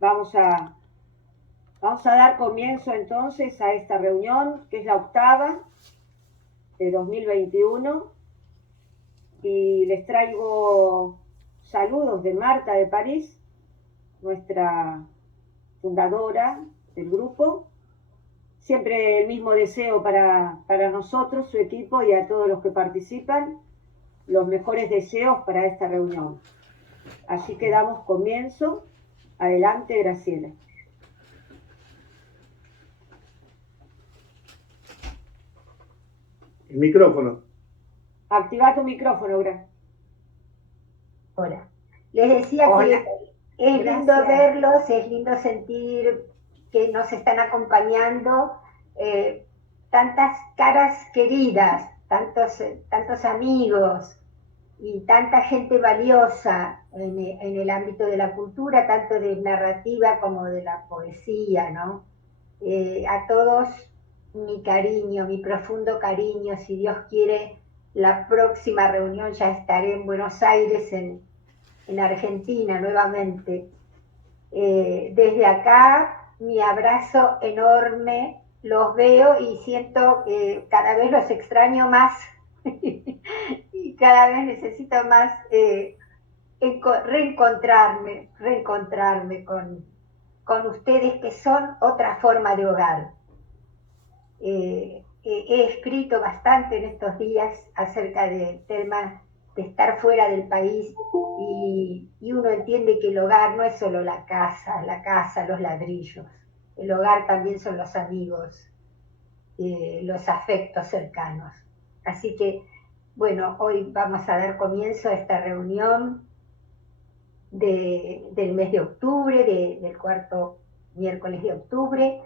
Vamos a, vamos a dar comienzo entonces a esta reunión, que es la octava de 2021, y les traigo saludos de Marta de París, nuestra fundadora del grupo. Siempre el mismo deseo para nosotros, su equipo y a todos los que participan, los mejores deseos para esta reunión. Así que damos comienzo. Adelante, Graciela. El micrófono. Activa tu micrófono, Gra. Hola. Les decía que es lindo verlos, es lindo sentir que nos están acompañando tantas caras queridas, tantos amigos y tanta gente valiosa en el ámbito de la cultura, tanto de narrativa como de la poesía, ¿no? A todos mi cariño, mi profundo cariño. Si Dios quiere, la próxima reunión ya estaré en Buenos Aires, en Argentina nuevamente. Desde acá, mi abrazo enorme, los veo y siento que cada vez los extraño más y cada vez necesito más reencontrarme con ustedes, que son otra forma de hogar. He escrito bastante en estos días acerca del tema de estar fuera del país y uno entiende que el hogar no es solo la casa, los ladrillos. El hogar también son los amigos, los afectos cercanos. Así que, bueno, hoy vamos a dar comienzo a esta reunión del mes de octubre, del cuarto miércoles de octubre,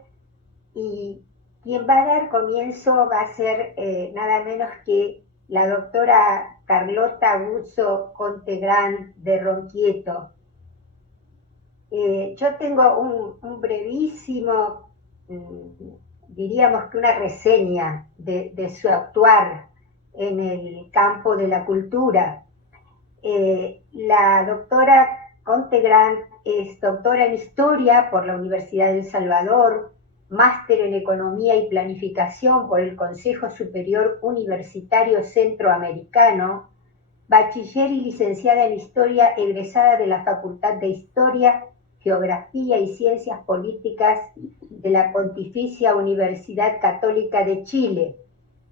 y quien va a dar comienzo va a ser nada menos que la doctora Carlota Guzzo Contegrán de Ronquieto. Yo tengo un brevísimo, diríamos que una reseña de su actuar en el campo de la cultura. La doctora Contegrán es doctora en Historia por la Universidad de El Salvador, máster en Economía y Planificación por el Consejo Superior Universitario Centroamericano, bachiller y licenciada en Historia egresada de la Facultad de Historia, Geografía y Ciencias Políticas de la Pontificia Universidad Católica de Chile.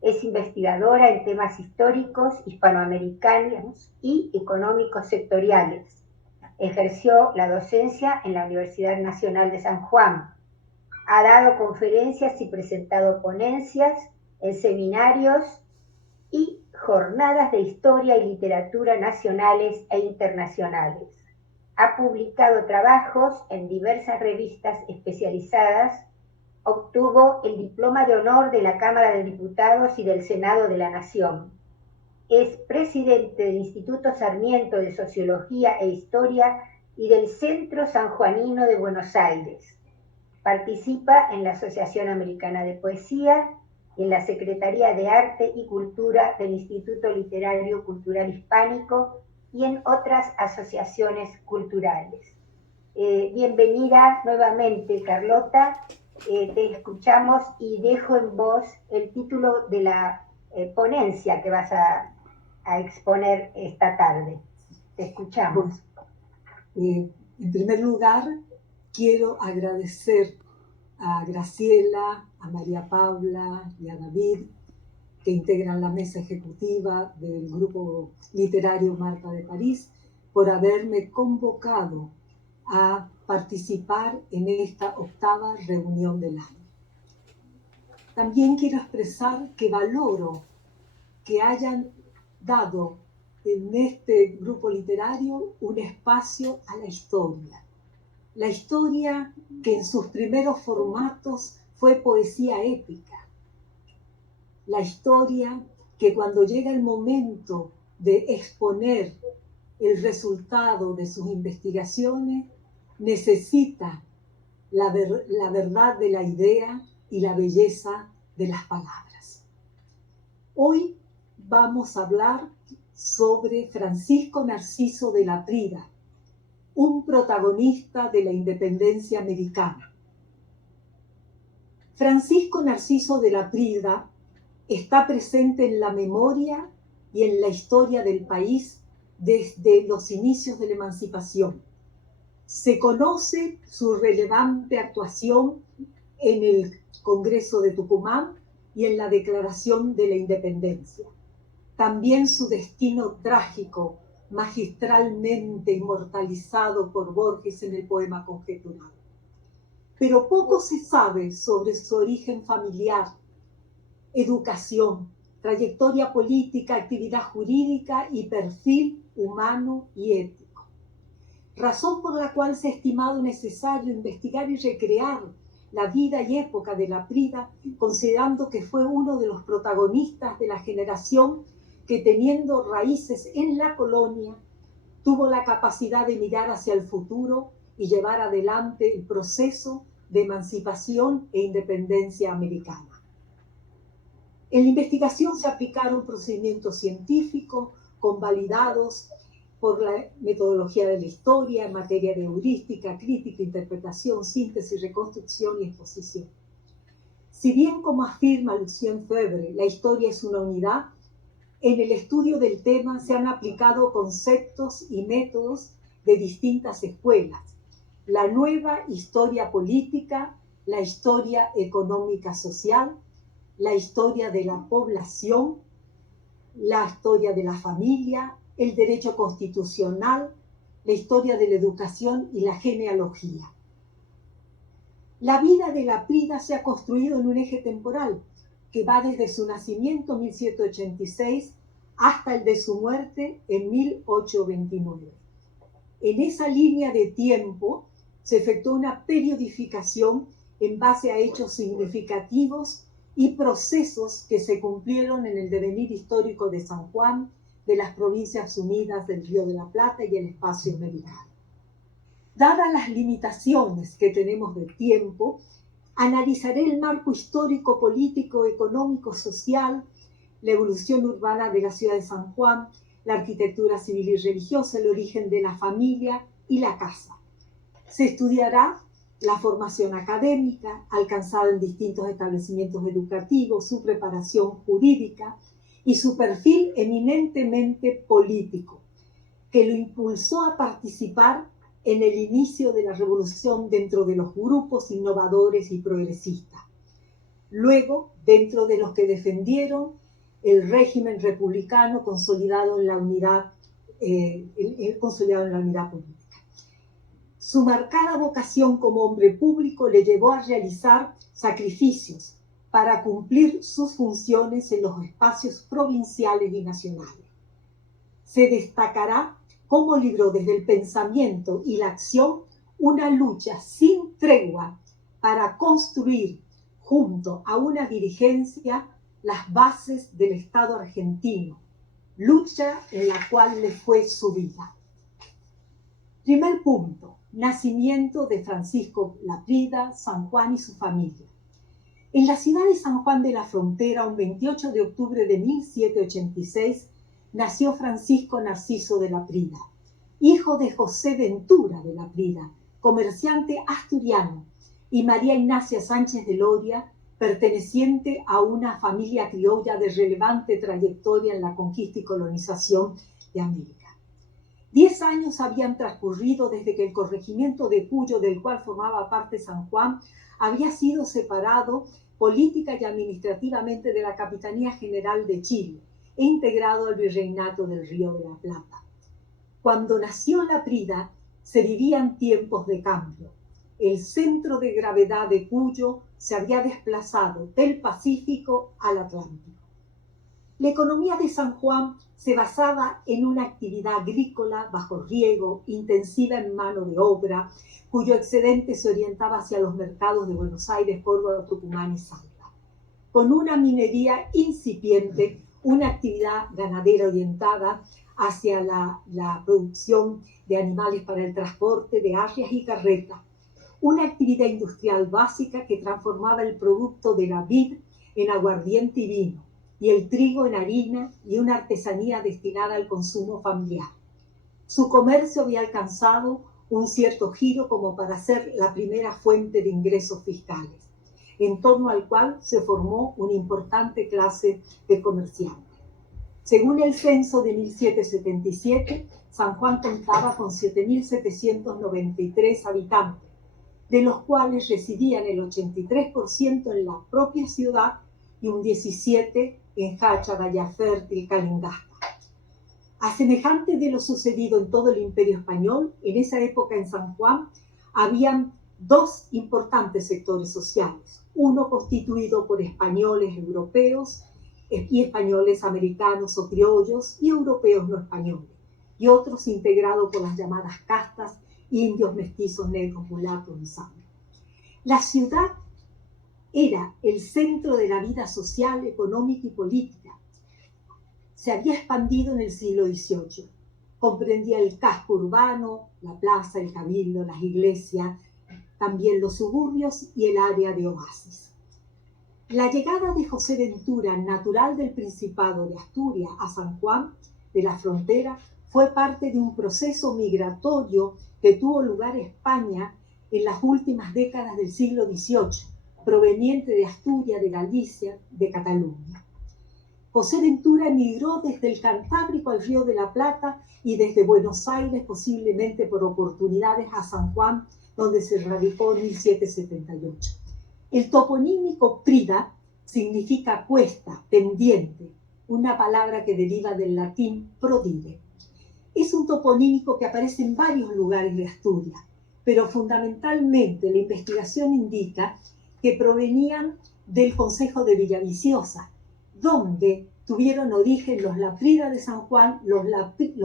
Es investigadora en temas históricos, hispanoamericanos y económicos sectoriales. Ejerció la docencia en la Universidad Nacional de San Juan. Ha dado conferencias y presentado ponencias en seminarios y jornadas de historia y literatura nacionales e internacionales. Ha publicado trabajos en diversas revistas especializadas. Obtuvo el diploma de honor de la Cámara de Diputados y del Senado de la Nación. Es presidente del Instituto Sarmiento de Sociología e Historia y del Centro Sanjuanino de Buenos Aires. Participa en la Asociación Americana de Poesía y en la Secretaría de Arte y Cultura del Instituto Literario Cultural Hispánico y en otras asociaciones culturales. Bienvenida nuevamente, Carlota. Te escuchamos y dejo en vos el título de la ponencia que vas a exponer esta tarde. Te escuchamos. En primer lugar, quiero agradecer a Graciela, a María Paula y a David, que integran la mesa ejecutiva del grupo literario Marta de París, por haberme convocado a participar en esta octava reunión del año. También quiero expresar que valoro que hayan dado en este grupo literario un espacio a la historia. La historia que en sus primeros formatos fue poesía épica. La historia que cuando llega el momento de exponer el resultado de sus investigaciones, necesita la verdad de la idea y la belleza de las palabras. Hoy vamos a hablar sobre Francisco Narciso de Laprida, un protagonista de la independencia americana. Francisco Narciso de Laprida está presente en la memoria y en la historia del país desde los inicios de la emancipación. Se conoce su relevante actuación en el Congreso de Tucumán y en la Declaración de la Independencia. También su destino trágico, magistralmente inmortalizado por Borges en el poema Conjetural. Pero poco se sabe sobre su origen familiar, educación, trayectoria política, actividad jurídica y perfil humano y ético. Razón por la cual se ha estimado necesario investigar y recrear la vida y época de Laprida, considerando que fue uno de los protagonistas de la generación que, teniendo raíces en la colonia, tuvo la capacidad de mirar hacia el futuro y llevar adelante el proceso de emancipación e independencia americana. En la investigación se aplicaron procedimientos científicos convalidados por la metodología de la historia en materia de heurística, crítica, interpretación, síntesis, reconstrucción y exposición. Si bien, como afirma Lucien Febvre, la historia es una unidad, en el estudio del tema se han aplicado conceptos y métodos de distintas escuelas: la nueva historia política, la historia económica social, la historia de la población, la historia de la familia, el derecho constitucional, la historia de la educación y la genealogía. La vida de Laprida se ha construido en un eje temporal que va desde su nacimiento en 1786 hasta el de su muerte en 1829. En esa línea de tiempo se efectuó una periodificación en base a hechos significativos y procesos que se cumplieron en el devenir histórico de San Juan, de las Provincias Unidas del Río de la Plata y el espacio americano. Dadas las limitaciones que tenemos de tiempo, analizaré el marco histórico, político, económico, social, la evolución urbana de la ciudad de San Juan, la arquitectura civil y religiosa, el origen de la familia y la casa. Se estudiará la formación académica alcanzada en distintos establecimientos educativos, su preparación jurídica y su perfil eminentemente político, que lo impulsó a participar en el inicio de la revolución dentro de los grupos innovadores y progresistas. Luego, dentro de los que defendieron el régimen republicano consolidado en la unidad, política. Su marcada vocación como hombre público le llevó a realizar sacrificios para cumplir sus funciones en los espacios provinciales y nacionales. Se destacará cómo libró desde el pensamiento y la acción una lucha sin tregua para construir, junto a una dirigencia, las bases del Estado argentino, lucha en la cual le fue su vida. Primer punto: nacimiento de Francisco Laprida, San Juan y su familia. En la ciudad de San Juan de la Frontera, un 28 de octubre de 1786, nació Francisco Narciso de Laprida, hijo de José Ventura de Laprida, comerciante asturiano, y María Ignacia Sánchez de Loria, perteneciente a una familia criolla de relevante trayectoria en la conquista y colonización de América. 10 años habían transcurrido desde que el corregimiento de Cuyo, del cual formaba parte San Juan, había sido separado política y administrativamente de la Capitanía General de Chile e integrado al Virreinato del Río de la Plata. Cuando nació Laprida, se vivían tiempos de cambio. El centro de gravedad de Cuyo se había desplazado del Pacífico al Atlántico. La economía de San Juan se basaba en una actividad agrícola bajo riego, intensiva en mano de obra, cuyo excedente se orientaba hacia los mercados de Buenos Aires, Córdoba, Tucumán y Salta, con una minería incipiente, una actividad ganadera orientada hacia la producción de animales para el transporte de arrias y carretas, una actividad industrial básica que transformaba el producto de la vid en aguardiente y vino, y el trigo en harina, y una artesanía destinada al consumo familiar. Su comercio había alcanzado un cierto giro como para ser la primera fuente de ingresos fiscales, en torno al cual se formó una importante clase de comerciantes. Según el censo de 1777, San Juan contaba con 7.793 habitantes, de los cuales residían el 83% en la propia ciudad y un 17% en Hacha, Vallafértil, Calingasta. A semejante de lo sucedido en todo el Imperio Español, en esa época en San Juan habían dos importantes sectores sociales, uno constituido por españoles europeos y españoles americanos o criollos y europeos no españoles, y otros integrados por las llamadas castas, indios, mestizos, negros, mulatos y samios. La ciudad era el centro de la vida social, económica y política. Se había expandido en el siglo XVIII. Comprendía el casco urbano, la plaza, el cabildo, las iglesias, también los suburbios y el área de oasis. La llegada de José Ventura, natural del Principado de Asturias, a San Juan de la Frontera, fue parte de un proceso migratorio que tuvo lugar en España en las últimas décadas del siglo XVIII, proveniente de Asturias, de Galicia, de Cataluña. José Ventura emigró desde el Cantábrico al Río de la Plata y desde Buenos Aires, posiblemente por oportunidades, a San Juan, donde se radicó en 1778. El toponímico Prida significa cuesta, pendiente, una palabra que deriva del latín prodire. Es un toponímico que aparece en varios lugares de Asturias, pero fundamentalmente la investigación indica que provenían del concejo de Villaviciosa, donde tuvieron origen los Laprida de San Juan, los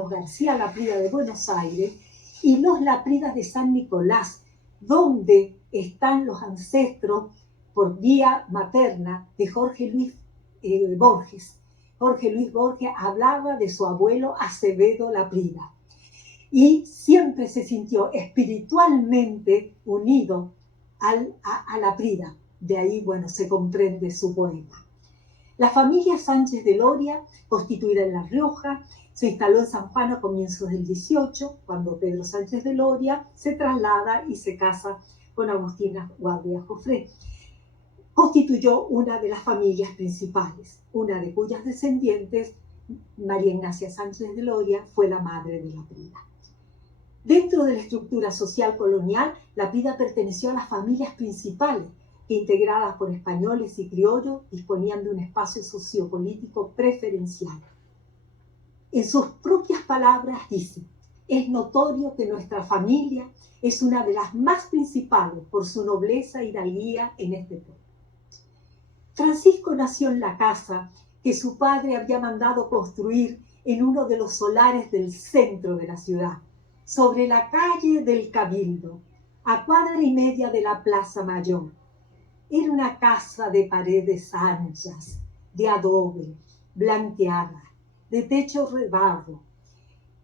García Laprida de Buenos Aires y los Laprida de San Nicolás, donde están los ancestros por vía materna de Jorge Luis Borges. Jorge Luis Borges hablaba de su abuelo Acevedo Laprida y siempre se sintió espiritualmente unido a Laprida. De ahí, bueno, se comprende su poema. La familia Sánchez de Loria, constituida en La Rioja, se instaló en San Juan a comienzos del 18, cuando Pedro Sánchez de Loria se traslada y se casa con Agustina Guardia Jofré. Constituyó una de las familias principales, una de cuyas descendientes, María Ignacia Sánchez de Loria, fue la madre de Laprida. Dentro de la estructura social colonial, Laprida perteneció a las familias principales, que integradas por españoles y criollos disponían de un espacio sociopolítico preferencial. En sus propias palabras dice: es notorio que nuestra familia es una de las más principales por su nobleza y hidalguía en este pueblo. Francisco nació en la casa que su padre había mandado construir en uno de los solares del centro de la ciudad, sobre la calle del Cabildo, a cuadra y media de la Plaza Mayor. Era una casa de paredes anchas, de adobe, blanqueada, de techo rebarro,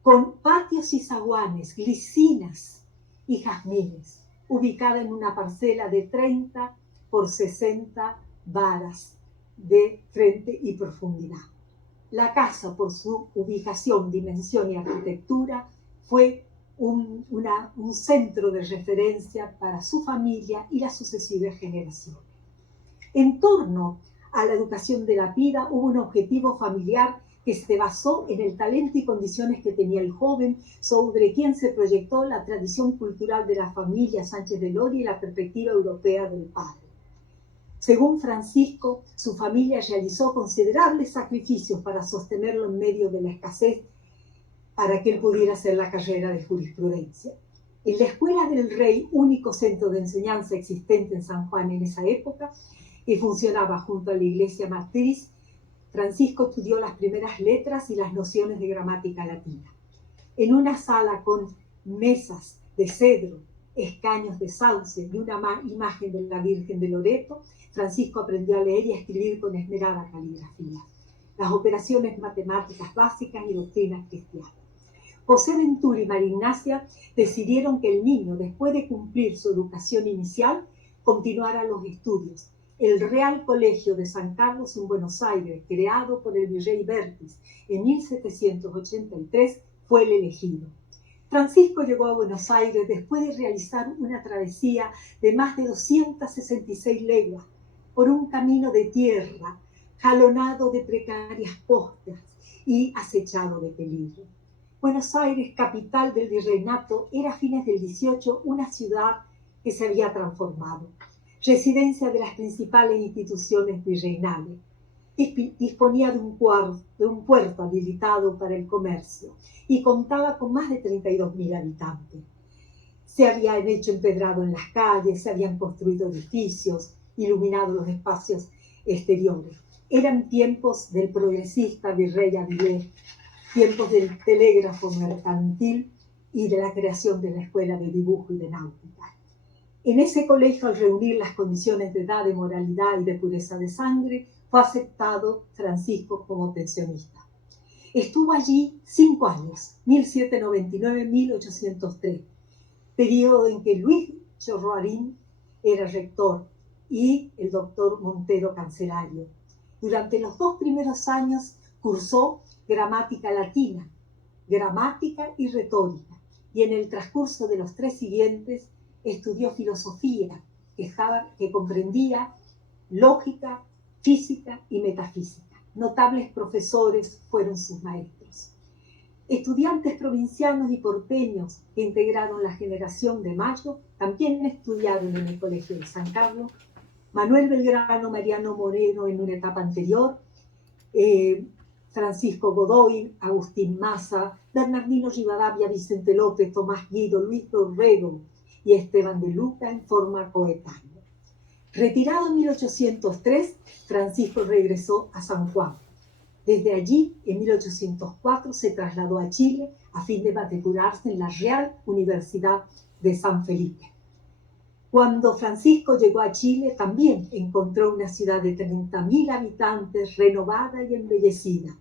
con patios y zaguanes, glicinas y jazmines, ubicada en una parcela de 30 por 60 varas de frente y profundidad. La casa, por su ubicación, dimensión y arquitectura, fue un centro de referencia para su familia y las sucesivas generaciones. En torno a la educación de Laprida hubo un objetivo familiar que se basó en el talento y condiciones que tenía el joven, sobre quien se proyectó la tradición cultural de la familia Sánchez de Loria y la perspectiva europea del padre. Según Francisco, su familia realizó considerables sacrificios para sostenerlo en medio de la escasez, para que él pudiera hacer la carrera de jurisprudencia. En la Escuela del Rey, único centro de enseñanza existente en San Juan en esa época, que funcionaba junto a la iglesia matriz, Francisco estudió las primeras letras y las nociones de gramática latina. En una sala con mesas de cedro, escaños de sauce y una imagen de la Virgen de Loreto, Francisco aprendió a leer y a escribir con esmerada caligrafía, las operaciones matemáticas básicas y doctrinas cristianas. José Ventura y María Ignacia decidieron que el niño, después de cumplir su educación inicial, continuara los estudios. El Real Colegio de San Carlos en Buenos Aires, creado por el virrey Bertis en 1783, fue el elegido. Francisco llegó a Buenos Aires después de realizar una travesía de más de 266 leguas por un camino de tierra, jalonado de precarias postas y acechado de peligro. Buenos Aires, capital del virreinato, era a fines del 18 una ciudad que se había transformado, residencia de las principales instituciones virreinales. Disponía de un puerto habilitado para el comercio y contaba con más de 32.000 habitantes. Se habían hecho empedrado en las calles, se habían construido edificios, iluminado los espacios exteriores. Eran tiempos del progresista virrey Avilés, tiempos del telégrafo mercantil y de la creación de la Escuela de Dibujo y de Náutica. En ese colegio, al reunir las condiciones de edad, de moralidad y de pureza de sangre, fue aceptado Francisco como pensionista. Estuvo allí 5 años, 1799-1803, periodo en que Luis Chorroarín era rector y el doctor Montero cancelario. Durante los 2 primeros años cursó gramática latina, gramática y retórica, y en el transcurso de los 3 siguientes estudió filosofía, que comprendía lógica, física y metafísica. Notables profesores fueron sus maestros. Estudiantes provincianos y porteños que integraron la generación de Mayo también estudiaron en el Colegio de San Carlos. Manuel Belgrano, Mariano Moreno en una etapa anterior, Francisco Godoy, Agustín Maza, Bernardino Rivadavia, Vicente López, Tomás Guido, Luis Dorrego y Esteban de Luca en forma coetánea. Retirado en 1803, Francisco regresó a San Juan. Desde allí, en 1804, se trasladó a Chile a fin de matricularse en la Real Universidad de San Felipe. Cuando Francisco llegó a Chile, también encontró una ciudad de 30.000 habitantes, renovada y embellecida.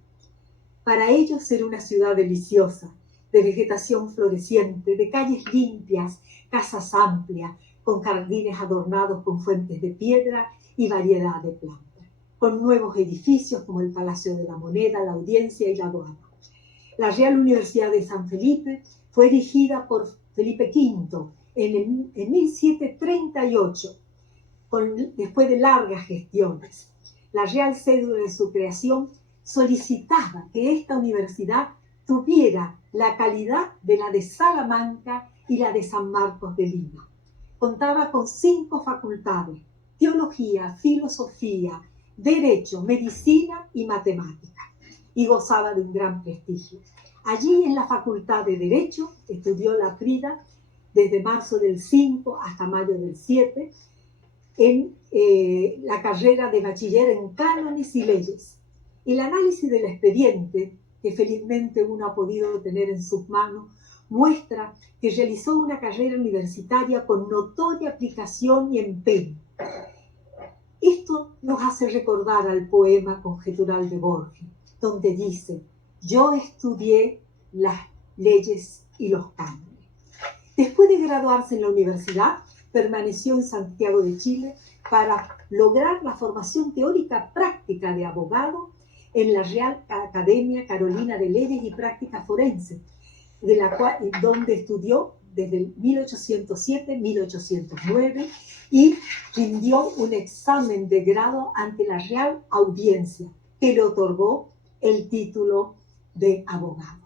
Para ellos era una ciudad deliciosa, de vegetación floreciente, de calles limpias, casas amplias, con jardines adornados con fuentes de piedra y variedad de plantas, con nuevos edificios como el Palacio de la Moneda, la Audiencia y la Aduana. La Real Universidad de San Felipe fue erigida por Felipe V en 1738, después de largas gestiones. La Real Cédula de su creación solicitaba que esta universidad tuviera la calidad de la de Salamanca y la de San Marcos de Lima. Contaba con 5 facultades: teología, filosofía, derecho, medicina y matemática, y gozaba de un gran prestigio. Allí en la Facultad de Derecho estudió la Frida desde marzo del 5 hasta mayo del 7 en la carrera de bachiller en cánones y leyes. El análisis del expediente, que felizmente uno ha podido tener en sus manos, muestra que realizó una carrera universitaria con notoria aplicación y empeño. Esto nos hace recordar al poema conjetural de Borges, donde dice: yo estudié las leyes y los cánones. Después de graduarse en la universidad, permaneció en Santiago de Chile para lograr la formación teórica práctica de abogado en la Real Academia Carolina de Leyes y Prácticas Forenses, donde estudió desde 1807-1809 y rindió un examen de grado ante la Real Audiencia, que le otorgó el título de abogado.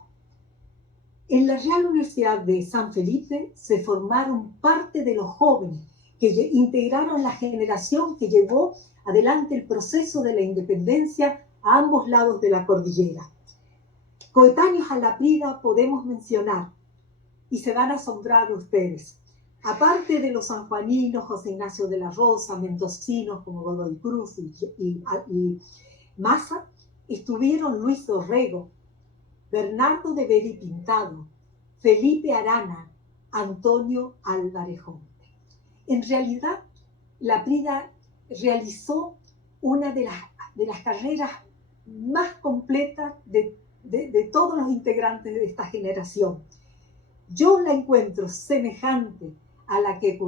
En la Real Universidad de San Felipe se formaron parte de los jóvenes que integraron la generación que llevó adelante el proceso de la independencia a ambos lados de la cordillera. Coetáneos a la Frida podemos mencionar, y se van a asombrar ustedes, aparte de los sanjuaninos, José Ignacio de la Rosa, mendocinos como Godoy Cruz y Maza, estuvieron Luis Dorrego, Bernardo de Beri Pintado, Felipe Arana, Antonio Álvarez Jonte. En realidad, la Frida realizó una de las carreras más completas de todos los integrantes de esta generación. Yo la encuentro semejante a la que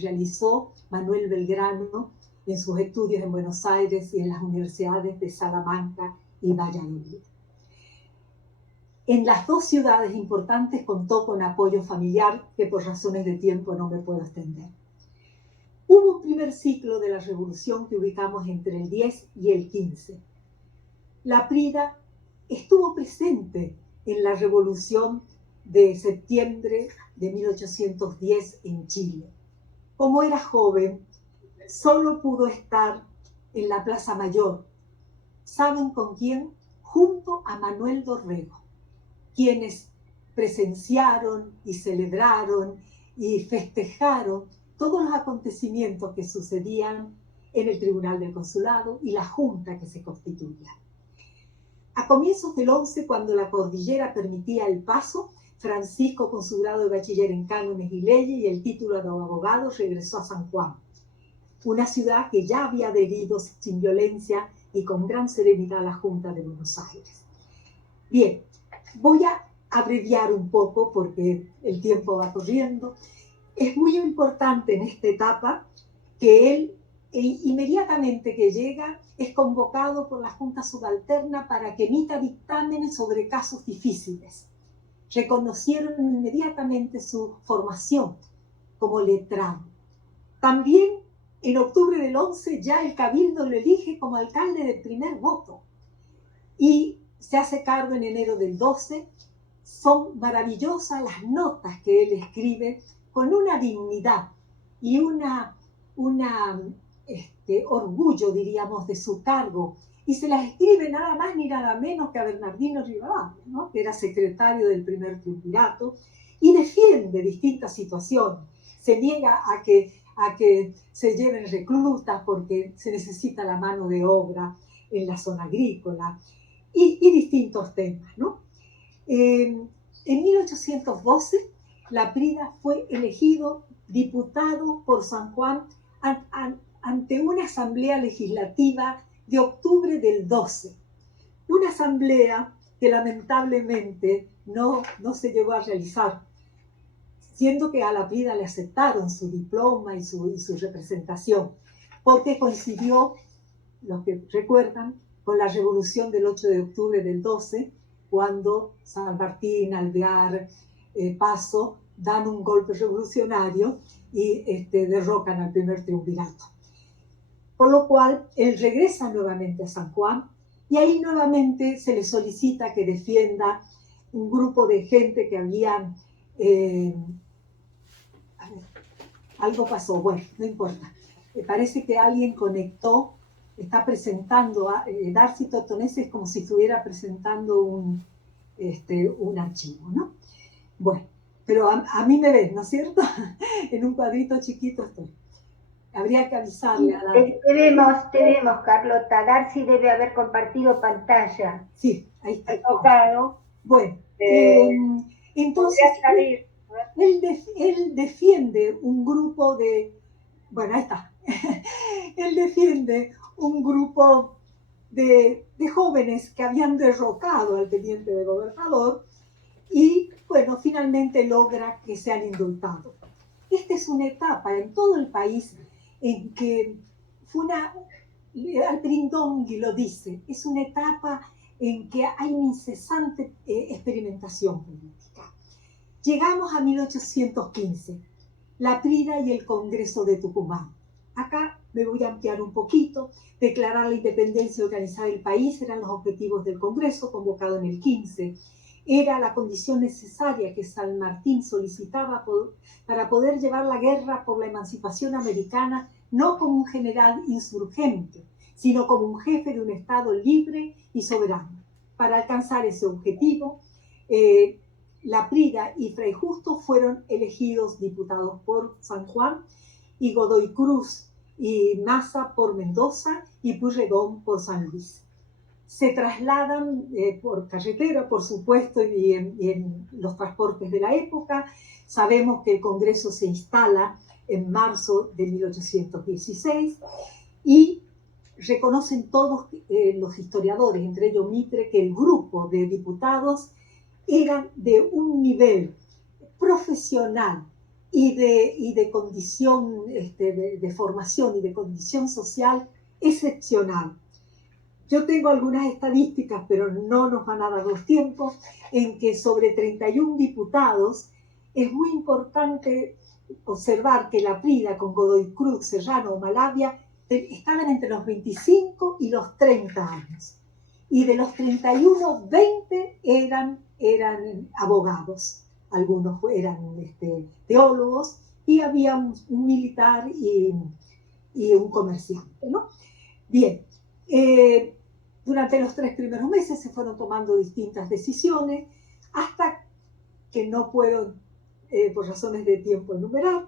realizó Manuel Belgrano en sus estudios en Buenos Aires y en las universidades de Salamanca y Valladolid. En las dos ciudades importantes contó con apoyo familiar, que por razones de tiempo no me puedo extender. Hubo un primer ciclo de la revolución que ubicamos entre el 10 y el 15. La Prida estuvo presente en la revolución de septiembre de 1810 en Chile. Como era joven, solo pudo estar en la Plaza Mayor. ¿Saben con quién? Junto a Manuel Dorrego, quienes presenciaron y celebraron y festejaron todos los acontecimientos que sucedían en el Tribunal del Consulado y la Junta que se constituía. A comienzos del 11, cuando la cordillera permitía el paso, Francisco, con su grado de bachiller en cánones y leyes y el título de abogado, regresó a San Juan, una ciudad que ya había adherido sin violencia y con gran serenidad a la Junta de Buenos Aires. Bien, voy a abreviar un poco porque el tiempo va corriendo. Es muy importante en esta etapa que él, inmediatamente que llega, es convocado por la Junta Subalterna para que emita dictámenes sobre casos difíciles. Reconocieron inmediatamente su formación como letrado. También en octubre del 11 ya el Cabildo lo elige como alcalde de primer voto y se hace cargo en enero del 12. Son maravillosas las notas que él escribe con una dignidad y orgullo, diríamos, de su cargo. Y se las escribe nada más ni nada menos que a Bernardino Rivadavia, ¿no? Que era secretario del primer triunvirato, y defiende distintas situaciones. Se niega a que se lleven reclutas porque se necesita la mano de obra en la zona agrícola y distintos temas, ¿no? En 1812, la Prida fue elegido diputado por San Juan ante una asamblea legislativa de octubre del 12. Una asamblea que lamentablemente no se llegó a realizar, siendo que a la Prida le aceptaron su diploma y su representación, porque coincidió, los que recuerdan, con la revolución del 8 de octubre del 12, cuando San Martín, Alvear, Paso dan un golpe revolucionario y derrocan al primer triunvirato. Por lo cual, él regresa nuevamente a San Juan y ahí nuevamente se le solicita que defienda un grupo de gente que habían... algo pasó, bueno, no importa. Parece que alguien conectó, está presentando, Darcy Totonese es como si estuviera presentando un archivo, ¿no? Bueno, pero a mí me ven, ¿no es cierto? En un cuadrito chiquito estoy. Habría que avisarle a la... Te vemos, Carlota. Darcy debe haber compartido pantalla. Sí, ahí está. Tocado. Bueno, entonces él defiende un grupo de... Bueno, ahí está. Él defiende un grupo de jóvenes que habían derrocado al teniente de gobernador y, bueno, finalmente logra que sean indultados. Esta es una etapa en todo el país en que fue Alperindongui lo dice, es una etapa en que hay una incesante experimentación política. Llegamos a 1815, la Prida y el Congreso de Tucumán. Acá me voy a ampliar un poquito. Declarar la independencia y organizar el país eran los objetivos del Congreso, convocado en el 15. Era la condición necesaria que San Martín solicitaba para poder llevar la guerra por la emancipación americana, no como un general insurgente, sino como un jefe de un Estado libre y soberano. Para alcanzar ese objetivo, la Prida y Fray Justo fueron elegidos diputados por San Juan y Godoy Cruz y Maza por Mendoza y Pueyrredón por San Luis. Se trasladan por carretera, por supuesto, y en los transportes de la época. Sabemos que el Congreso se instala en marzo de 1816 y reconocen todos los historiadores, entre ellos Mitre, que el grupo de diputados eran de un nivel profesional y de condición, de formación y de condición social excepcional. Yo tengo algunas estadísticas, pero no nos van a dar los tiempos, en que sobre 31 diputados es muy importante observar que la Prida con Godoy Cruz, Serrano o Malavia estaban entre los 25 y los 30 años. Y de los 31, 20 eran abogados. Algunos eran teólogos y había un militar y un comerciante, ¿no? Bien, durante los 3 primeros meses se fueron tomando distintas decisiones hasta que no puedo, por razones de tiempo, enumerar.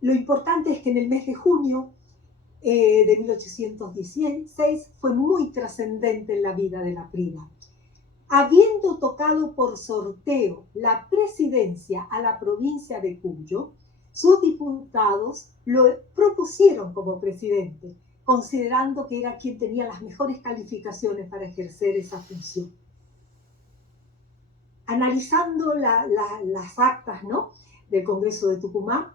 Lo importante es que en el mes de junio de 1816 fue muy trascendente en la vida de la Prida. Habiendo tocado por sorteo la presidencia a la provincia de Cuyo, sus diputados lo propusieron como presidente, considerando que era quien tenía las mejores calificaciones para ejercer esa función. Analizando las actas, ¿no?, del Congreso de Tucumán,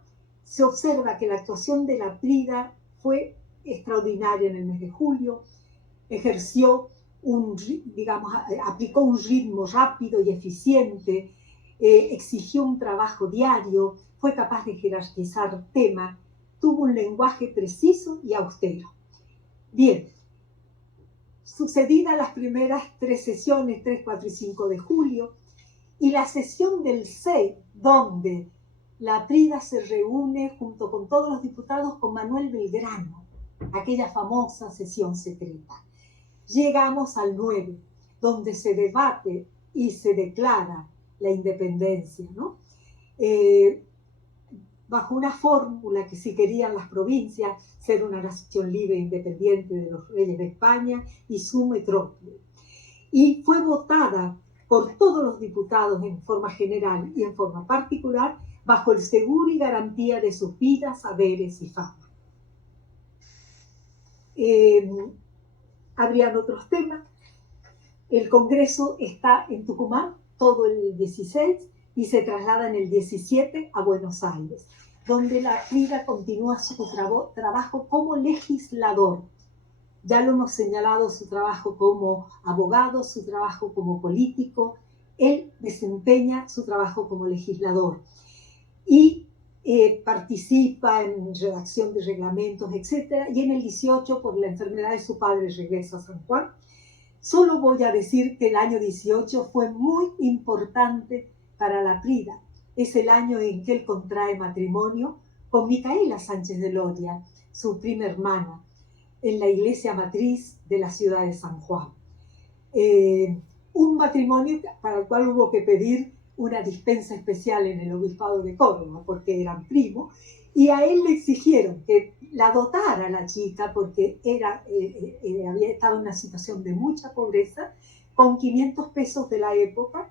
se observa que la actuación de la Prida fue extraordinaria en el mes de julio, ejerció aplicó un ritmo rápido y eficiente, exigió un trabajo diario, fue capaz de jerarquizar temas, tuvo un lenguaje preciso y austero. Bien, sucedidas las primeras 3 sesiones, 3, 4 y 5 de julio, y la sesión del 6, donde la Prida se reúne junto con todos los diputados con Manuel Belgrano, aquella famosa sesión secreta. Llegamos al 9, donde se debate y se declara la independencia, ¿no? Bajo una fórmula que si querían las provincias ser una nación libre e independiente de los reyes de España y su metrópoli. Y fue votada por todos los diputados en forma general y en forma particular bajo el seguro y garantía de sus vidas, saberes y fama. Habrían otros temas. El Congreso está en Tucumán todo el 16 y se traslada en el 17 a Buenos Aires, donde la Prida continúa su trabajo como legislador. Ya lo hemos señalado, su trabajo como abogado, su trabajo como político. Él desempeña su trabajo como legislador y participa en redacción de reglamentos, etc. Y en el 18, por la enfermedad de su padre, regresa a San Juan. Solo voy a decir que el año 18 fue muy importante para la Prida. Es el año en que él contrae matrimonio con Micaela Sánchez de Loria, su prima hermana, en la iglesia matriz de la ciudad de San Juan. Un matrimonio para el cual hubo que pedir una dispensa especial en el obispado de Córdoba, porque eran primos, y a él le exigieron que la dotara a la chica, porque estaba en una situación de mucha pobreza, con 500 pesos de la época,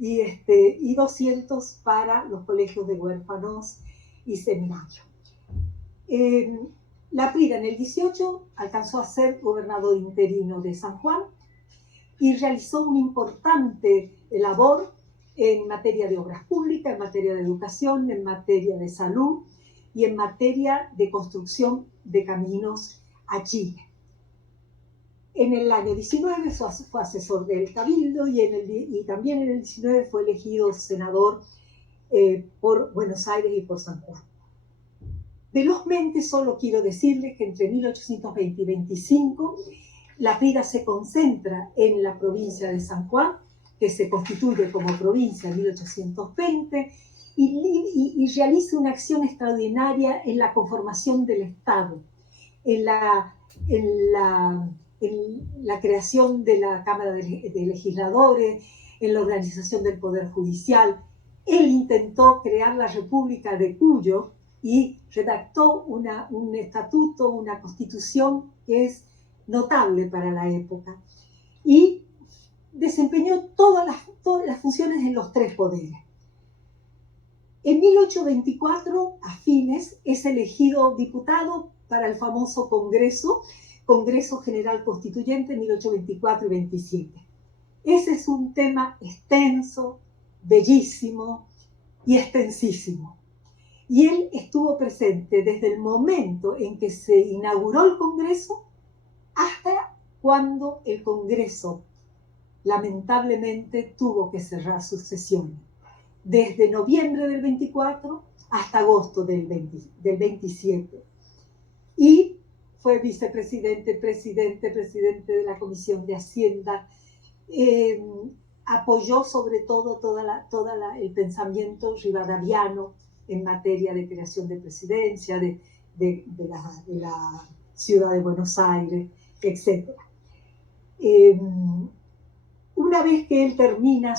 y 200 para los colegios de huérfanos y seminarios. La Prida en el 18 alcanzó a ser gobernador interino de San Juan y realizó una importante labor en materia de obras públicas, en materia de educación, en materia de salud y en materia de construcción de caminos a Chile. En el año 19 fue asesor del Cabildo y también en el 19 fue elegido senador por Buenos Aires y por San Juan. Velozmente solo quiero decirles que entre 1820 y 25 la Prida se concentra en la provincia de San Juan, que se constituye como provincia en 1820, y realiza una acción extraordinaria en la conformación del Estado, en la creación de la Cámara de Legisladores, en la organización del Poder Judicial. Él intentó crear la República de Cuyo y redactó un estatuto, una constitución que es notable para la época. Y desempeñó todas las funciones en los 3 poderes. En 1824, a fines, es elegido diputado para el famoso Congreso General Constituyente 1824 y 27. Ese es un tema extenso, bellísimo y extensísimo. Y él estuvo presente desde el momento en que se inauguró el Congreso hasta cuando el Congreso lamentablemente tuvo que cerrar sus sesiones, desde noviembre del 24 hasta agosto del 27. Y fue vicepresidente, presidente de la Comisión de Hacienda, apoyó sobre todo el pensamiento rivadaviano en materia de creación de presidencia, de la ciudad de Buenos Aires, etc. Una vez que él termina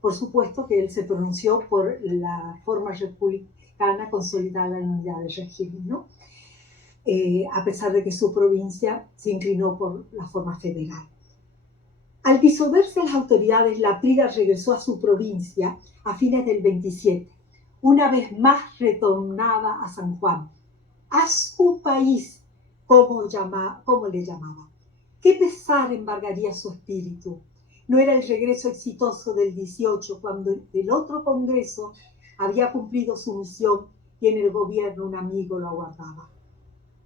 por supuesto que él se pronunció por la forma republicana consolidada en unidad de régimen, ¿no? A pesar de que su provincia se inclinó por la forma federal. Al disolverse las autoridades, Laprida regresó a su provincia a fines del 27. Una vez más retornaba a San Juan, a su país, como le llamaba. ¿Qué pesar embargaría su espíritu? No era el regreso exitoso del 18, cuando el otro Congreso había cumplido su misión y en el gobierno un amigo lo aguardaba.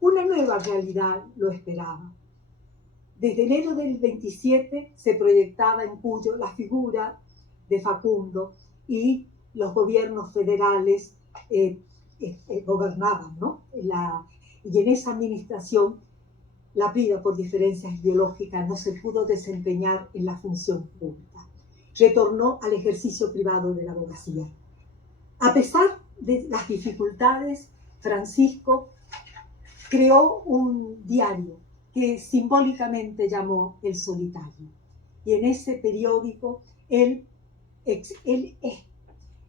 Una nueva realidad lo esperaba. Desde enero del 27 se proyectaba en Cuyo la figura de Facundo y los gobiernos federales gobernaban, ¿no? Y en esa administración, Laprida, por diferencias ideológicas, no se pudo desempeñar en la función pública. Retornó al ejercicio privado de la abogacía. A pesar de las dificultades, Francisco creó un diario que simbólicamente llamó El Solitario. Y en ese periódico él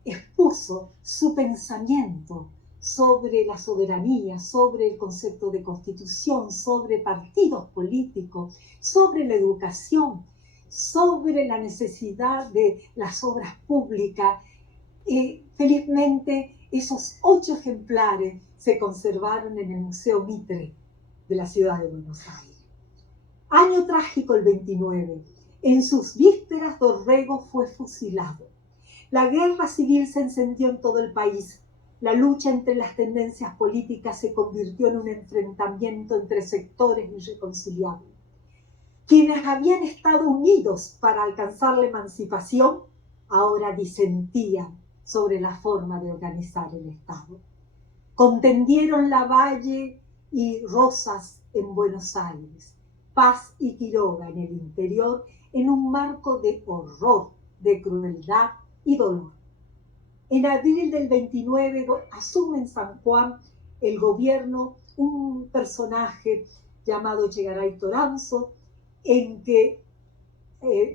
expuso su pensamiento sobre la soberanía, sobre el concepto de constitución, sobre partidos políticos, sobre la educación, sobre la necesidad de las obras públicas. Felizmente, esos 8 ejemplares se conservaron en el Museo Mitre de la ciudad de Buenos Aires. Año trágico el 29. En sus vísperas, Dorrego fue fusilado. La guerra civil se encendió en todo el país. La lucha entre las tendencias políticas se convirtió en un enfrentamiento entre sectores irreconciliables. Quienes habían estado unidos para alcanzar la emancipación, ahora disentían sobre la forma de organizar el Estado. Contendieron Lavalle y Rosas en Buenos Aires, Paz y Quiroga en el interior, en un marco de horror, de crueldad y dolor. En abril del 29 asume en San Juan el gobierno un personaje llamado Echegaray Toranzo,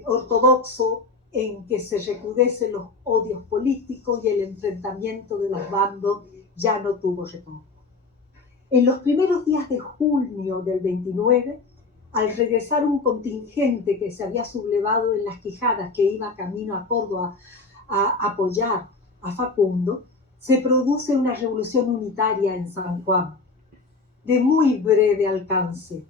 ortodoxo, en que se recrudecen los odios políticos y el enfrentamiento de los bandos ya no tuvo retorno. En los primeros días de junio del 29, al regresar un contingente que se había sublevado en las Quijadas, que iba camino a Córdoba a apoyar a Facundo, se produce una revolución unitaria en San Juan, de muy breve alcance,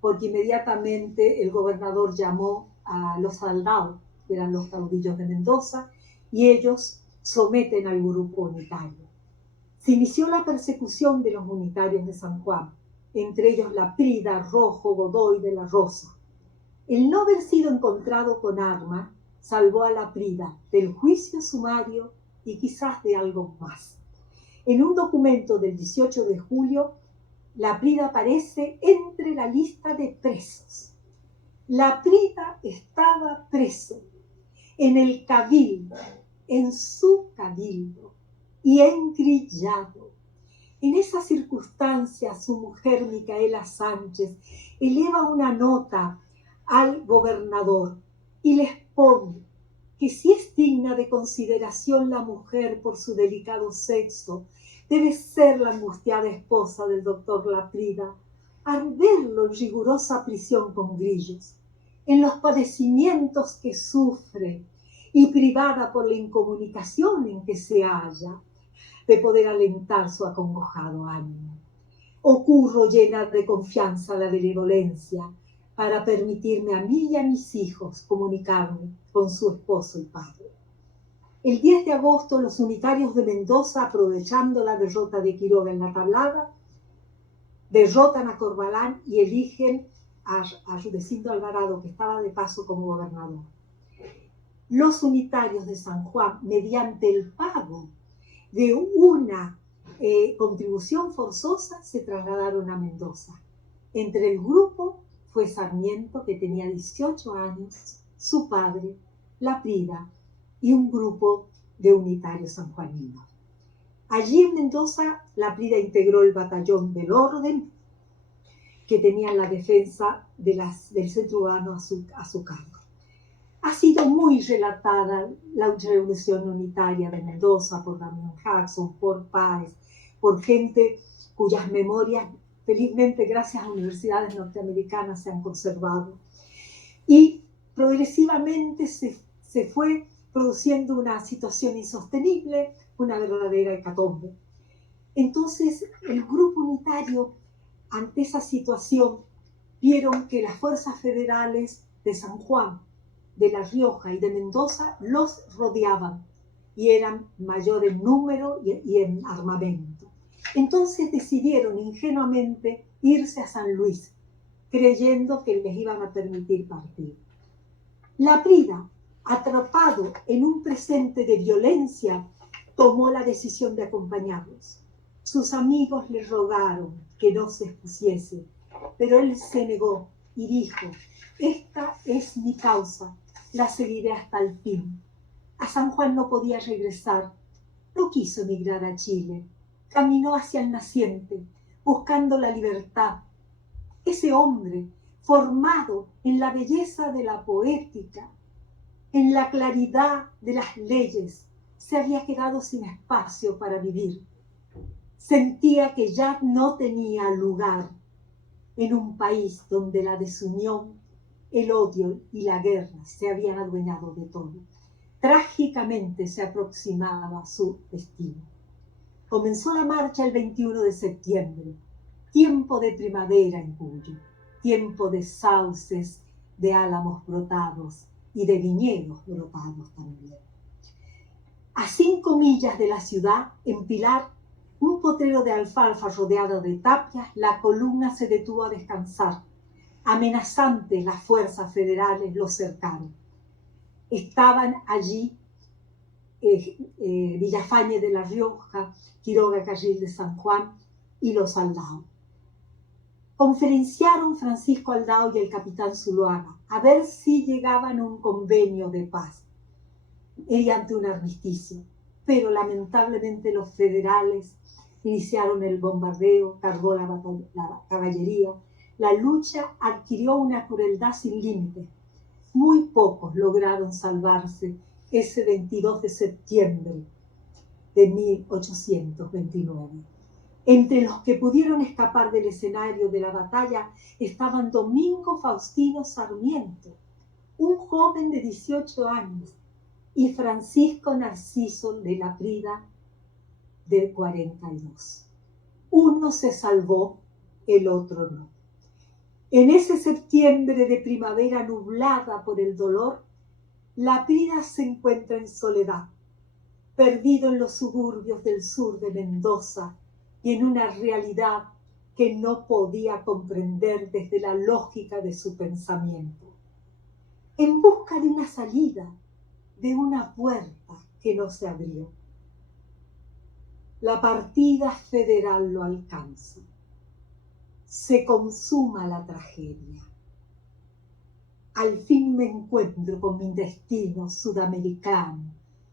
porque inmediatamente el gobernador llamó a los soldados, que eran los caudillos de Mendoza, y ellos someten al grupo unitario. Se inició la persecución de los unitarios de San Juan, entre ellos Laprida, Rojo, Godoy de la Rosa. El no haber sido encontrado con arma salvó a Laprida del juicio sumario y quizás de algo más. En un documento del 18 de julio, Laprida aparece entre la lista de presos. Laprida estaba preso en el cabildo, en su cabildo, y engrillado. En esa circunstancia, su mujer Micaela Sánchez eleva una nota al gobernador y les pone que si es digna de consideración la mujer por su delicado sexo, debe ser la angustiada esposa del doctor Laprida, al verlo en rigurosa prisión con grillos, en los padecimientos que sufre y privada por la incomunicación en que se halla, de poder alentar su acongojado ánimo. Ocurro llena de confianza la benevolencia para permitirme a mí y a mis hijos comunicarme con su esposo y padre. El 10 de agosto, los unitarios de Mendoza, aprovechando la derrota de Quiroga en la Tablada, derrotan a Corbalán y eligen a Rudecindo Alvarado, que estaba de paso como gobernador. Los unitarios de San Juan, mediante el pago de una contribución forzosa, se trasladaron a Mendoza. Entre el grupo fue Sarmiento, que tenía 18 años, su padre, Laprida, y un grupo de unitarios sanjuaninos. Allí en Mendoza, Laprida integró el batallón del orden, que tenía la defensa del centro urbano a su cargo. Ha sido muy relatada la revolución unitaria de Mendoza por Damián Jackson, por Páez, por gente cuyas memorias, felizmente gracias a universidades norteamericanas, se han conservado. Y progresivamente se fue produciendo una situación insostenible, una verdadera hecatombe. Entonces, el grupo unitario, ante esa situación, vieron que las fuerzas federales de San Juan, de La Rioja y de Mendoza los rodeaban y eran mayor en número y en armamento. Entonces decidieron ingenuamente irse a San Luis, creyendo que les iban a permitir partir. Laprida, atrapado en un presente de violencia, tomó la decisión de acompañarlos. Sus amigos le rogaron que no se expusiese, pero él se negó y dijo: esta es mi causa, la seguiré hasta el fin. A San Juan no podía regresar, no quiso emigrar a Chile, caminó hacia el naciente, buscando la libertad. Ese hombre, formado en la belleza de la poética, en la claridad de las leyes, se había quedado sin espacio para vivir. Sentía que ya no tenía lugar en un país donde la desunión, el odio y la guerra se habían adueñado de todo. Trágicamente se aproximaba a su destino. Comenzó la marcha el 21 de septiembre, tiempo de primavera en Cuyo, tiempo de sauces, de álamos brotados y de viñedos brotados también. A 5 millas de la ciudad, en Pilar, un potrero de alfalfa rodeado de tapias, la columna se detuvo a descansar. Amenazantes, las fuerzas federales los cercaron. Estaban allí Villafañe de La Rioja, Quiroga Carril de San Juan y los Aldao. Conferenciaron Francisco Aldao y el capitán Zuloaga a ver si llegaban a un convenio de paz mediante un armisticio, pero lamentablemente los federales iniciaron el bombardeo, cargó la caballería. La lucha adquirió una crueldad sin límites. Muy pocos lograron salvarse ese 22 de septiembre de 1829. Entre los que pudieron escapar del escenario de la batalla estaban Domingo Faustino Sarmiento, un joven de 18 años, y Francisco Narciso de Laprida, de 42. Uno se salvó, el otro no. En ese septiembre de primavera nublada por el dolor, Laprida se encuentra en soledad, perdido en los suburbios del sur de Mendoza y en una realidad que no podía comprender desde la lógica de su pensamiento. En busca de una salida, de una puerta que no se abrió. La partida federal lo alcanza. Se consuma la tragedia. Al fin me encuentro con mi destino sudamericano,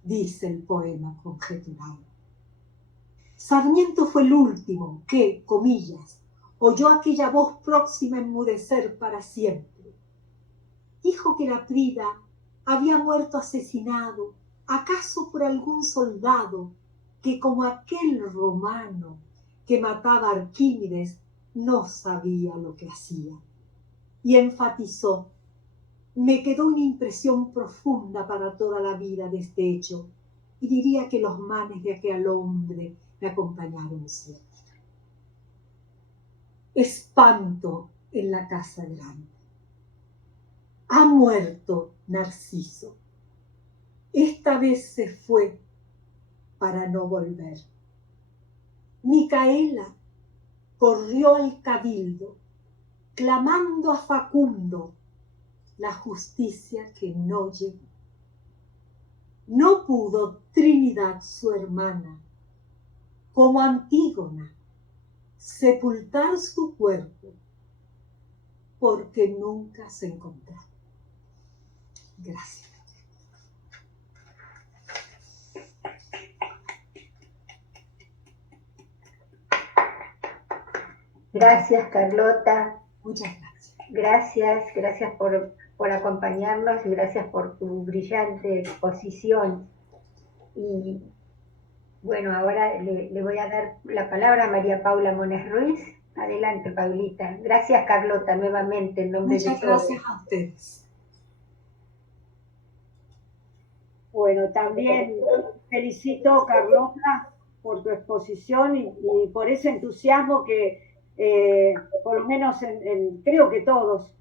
dice el poema conjetural. Sarmiento fue el último que, comillas, oyó aquella voz próxima a enmudecer para siempre. Dijo que Laprida había muerto asesinado, acaso por algún soldado que, como aquel romano que mataba a Arquímedes, no sabía lo que hacía. Y enfatizó: me quedó una impresión profunda para toda la vida de este hecho, y diría que los manes de aquel hombre me acompañaron siempre. Espanto en la casa grande. Ha muerto Narciso. Esta vez se fue para no volver. Micaela corrió al cabildo, clamando a Facundo la justicia que no llegó. No pudo Trinidad, su hermana, como Antígona, sepultar su cuerpo, porque nunca se encontró. Gracias. Gracias, Carlota. Muchas gracias. Gracias por acompañarnos y gracias por tu brillante exposición. Y bueno, ahora le voy a dar la palabra a María Paula Mones Ruiz. Adelante, Paulita. Gracias, Carlota, nuevamente en nombre de todos. Muchas gracias a ustedes. Bueno, también felicito, Carlota, por tu exposición y por ese entusiasmo que, por lo menos creo que todos,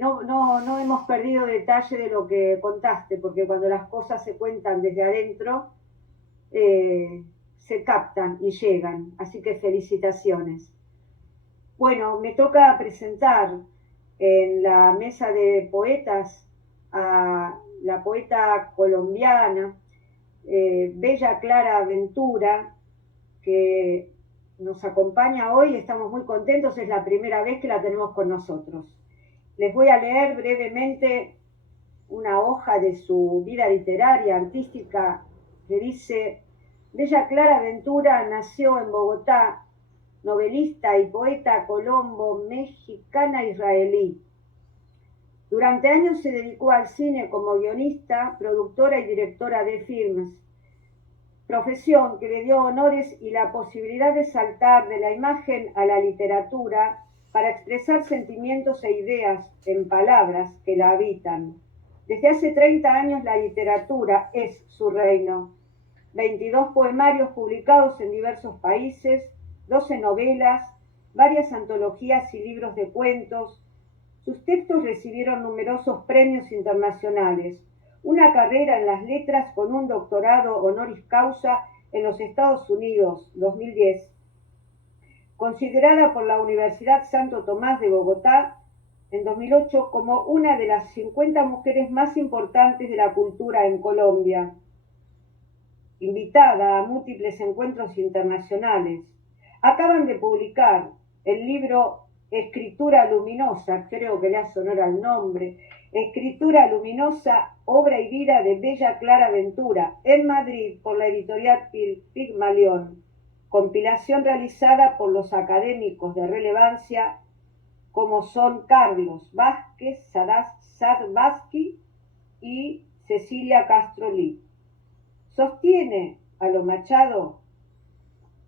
no hemos perdido detalle de lo que contaste, porque cuando las cosas se cuentan desde adentro, se captan y llegan. Así que felicitaciones. Bueno, me toca presentar en la mesa de poetas a la poeta colombiana Bella Clara Ventura, que nos acompaña hoy. Estamos muy contentos, es la primera vez que la tenemos con nosotros. Les voy a leer brevemente una hoja de su vida literaria, artística, que dice: Bella Clara Ventura nació en Bogotá, novelista y poeta colombo-mexicana-israelí. Durante años se dedicó al cine como guionista, productora y directora de filmes, profesión que le dio honores y la posibilidad de saltar de la imagen a la literatura para expresar sentimientos e ideas en palabras que la habitan. Desde hace 30 años la literatura es su reino. 22 poemarios publicados en diversos países, 12 novelas, varias antologías y libros de cuentos. Sus textos recibieron numerosos premios internacionales, una carrera en las letras con un doctorado honoris causa en los Estados Unidos, 2010. Considerada por la Universidad Santo Tomás de Bogotá en 2008 como una de las 50 mujeres más importantes de la cultura en Colombia. Invitada a múltiples encuentros internacionales. Acaban de publicar el libro Escritura Luminosa, creo que le hace honor al nombre, Escritura Luminosa, obra y vida de Bella Clara Ventura, en Madrid por la editorial Pigmalión, compilación realizada por los académicos de relevancia como son Carlos Vázquez Sadvasky y Cecilia Castro Lee. Sostiene a lo Machado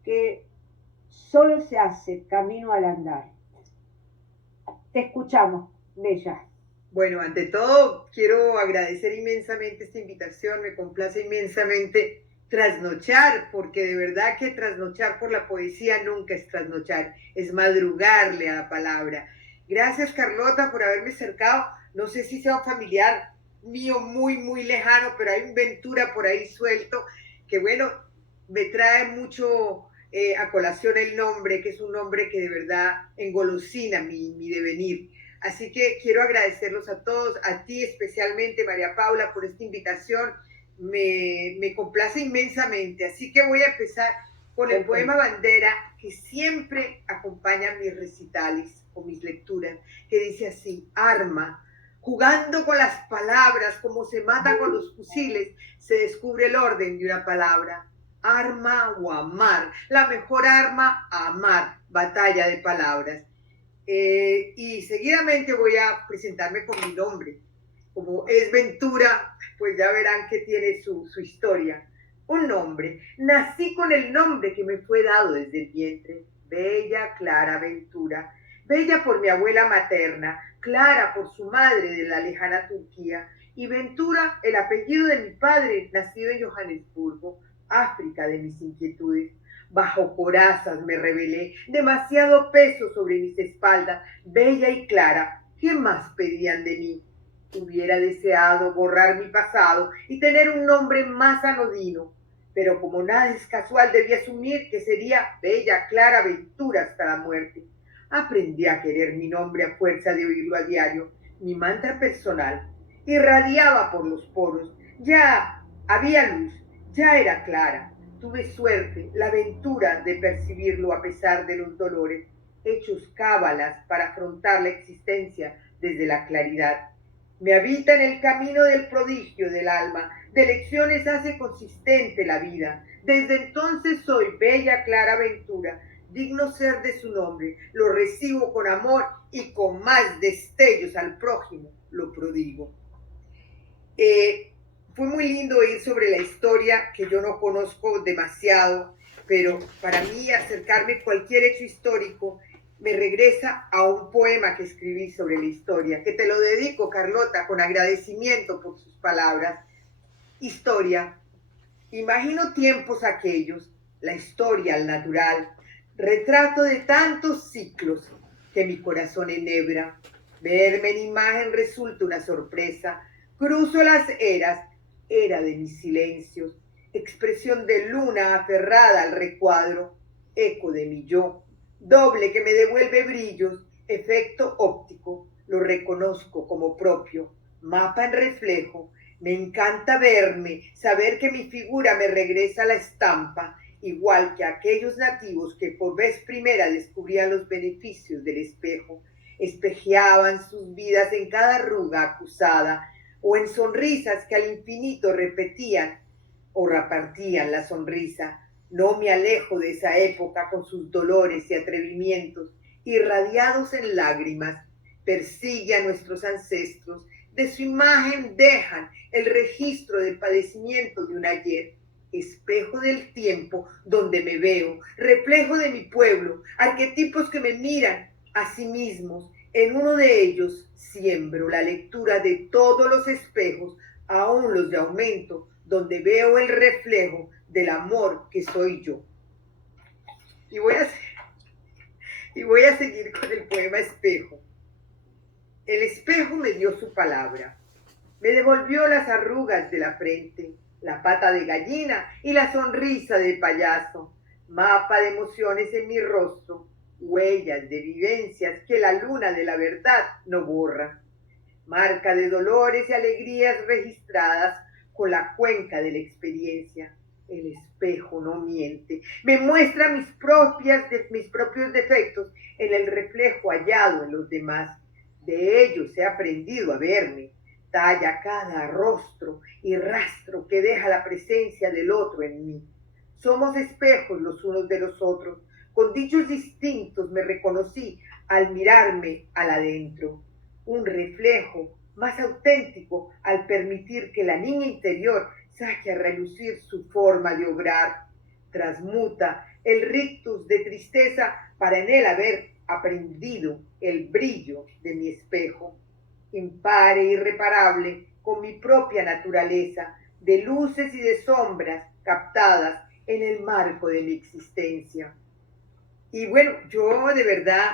que solo se hace camino al andar. Te escuchamos, Bella. Bueno, ante todo, quiero agradecer inmensamente esta invitación. Me complace inmensamente trasnochar, porque de verdad que trasnochar por la poesía nunca es trasnochar, es madrugarle a la palabra. Gracias, Carlota, por haberme acercado. No sé si sea un familiar mío muy, muy lejano, pero hay un Ventura por ahí suelto que, bueno, me trae mucho a colación el nombre, que es un nombre que de verdad engolosina mi devenir. Así que quiero agradecerlos a todos, a ti especialmente, María Paula, por esta invitación. Me complace inmensamente. Así que voy a empezar con el poema Bandera, que siempre acompaña mis recitales o mis lecturas, que dice así: arma, jugando con las palabras, como se mata con los fusiles, se descubre el orden de una palabra. Arma o amar, la mejor arma, amar, batalla de palabras. Y seguidamente voy a presentarme con mi nombre. Como es Ventura, pues ya verán que tiene su historia. Un nombre. Nací con el nombre que me fue dado desde el vientre. Bella Clara Ventura. Bella por mi abuela materna, Clara por su madre de la lejana Turquía, y Ventura, el apellido de mi padre, nacido en Johannesburgo, África de mis inquietudes. Bajo corazas me rebelé, demasiado peso sobre mis espaldas, bella y clara. ¿Qué más pedían de mí? Hubiera deseado borrar mi pasado y tener un nombre más anodino, pero como nada es casual, debí asumir que sería Bella Clara Ventura hasta la muerte. Aprendí a querer mi nombre a fuerza de oírlo a diario. Mi mantra personal irradiaba por los poros. Ya había luz, ya era clara. Tuve suerte, la aventura de percibirlo a pesar de los dolores, hechos cábalas para afrontar la existencia desde la claridad. Me habita en el camino del prodigio del alma, de lecciones hace consistente la vida. Desde entonces soy bella, clara aventura, digno ser de su nombre, lo recibo con amor y con más destellos al prójimo lo prodigo. Fue muy lindo oír sobre la historia que yo no conozco demasiado, pero para mí acercarme a cualquier hecho histórico me regresa a un poema que escribí sobre la historia, que te lo dedico, Carlota, con agradecimiento por sus palabras. Historia. Imagino tiempos aquellos, la historia al natural, retrato de tantos ciclos que mi corazón enhebra. Verme en imagen resulta una sorpresa. Cruzo las eras, era de mis silencios, expresión de luna aferrada al recuadro, eco de mi yo, doble que me devuelve brillos, efecto óptico, lo reconozco como propio, mapa en reflejo. Me encanta verme, saber que mi figura me regresa a la estampa, igual que aquellos nativos que por vez primera descubrían los beneficios del espejo, espejeaban sus vidas en cada arruga acusada, o en sonrisas que al infinito repetían o repartían la sonrisa. No me alejo de esa época con sus dolores y atrevimientos, irradiados en lágrimas. Persigue a nuestros ancestros, de su imagen dejan el registro del padecimiento de un ayer, espejo del tiempo donde me veo, reflejo de mi pueblo, arquetipos que me miran a sí mismos. En uno de ellos siembro la lectura de todos los espejos, aún los de aumento, donde veo el reflejo del amor que soy yo. Y voy a seguir con el poema Espejo. El espejo me dio su palabra, me devolvió las arrugas de la frente, la pata de gallina y la sonrisa de payaso, mapa de emociones en mi rostro, huellas de vivencias que la luna de la verdad no borra, marca de dolores y alegrías registradas con la cuenca de la experiencia. El espejo no miente, me muestra mis propios defectos en el reflejo hallado en los demás. De ellos he aprendido a verme, talla cada rostro y rastro que deja la presencia del otro en mí. Somos espejos los unos de los otros. Con dichos distintos me reconocí al mirarme al adentro. Un reflejo más auténtico al permitir que la niña interior saque a relucir su forma de obrar. Transmuta el rictus de tristeza para en él haber aprendido el brillo de mi espejo, impar e irreparable con mi propia naturaleza, de luces y de sombras captadas en el marco de mi existencia. Y bueno, yo de verdad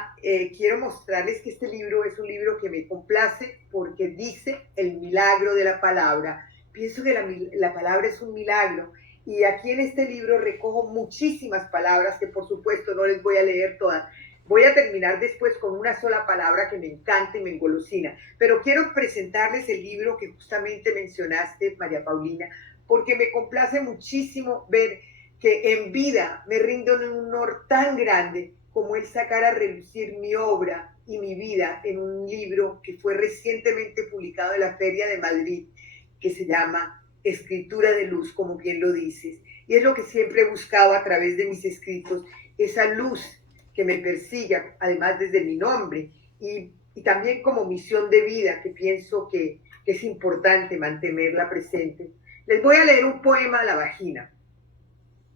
quiero mostrarles que este libro es un libro que me complace porque dice el milagro de la palabra. Pienso que la palabra es un milagro. Y aquí en este libro recojo muchísimas palabras que por supuesto no les voy a leer todas. Voy a terminar después con una sola palabra que me encanta y me engolosina. Pero quiero presentarles el libro que justamente mencionaste, María Paulina, porque me complace muchísimo ver que en vida me rindo en un honor tan grande como el sacar a relucir mi obra y mi vida en un libro que fue recientemente publicado en la Feria de Madrid, que se llama Escritura de Luz, como bien lo dices. Y es lo que siempre he buscado a través de mis escritos, esa luz que me persiga, además desde mi nombre, y también como misión de vida, que pienso que es importante mantenerla presente. Les voy a leer un poema a la vagina.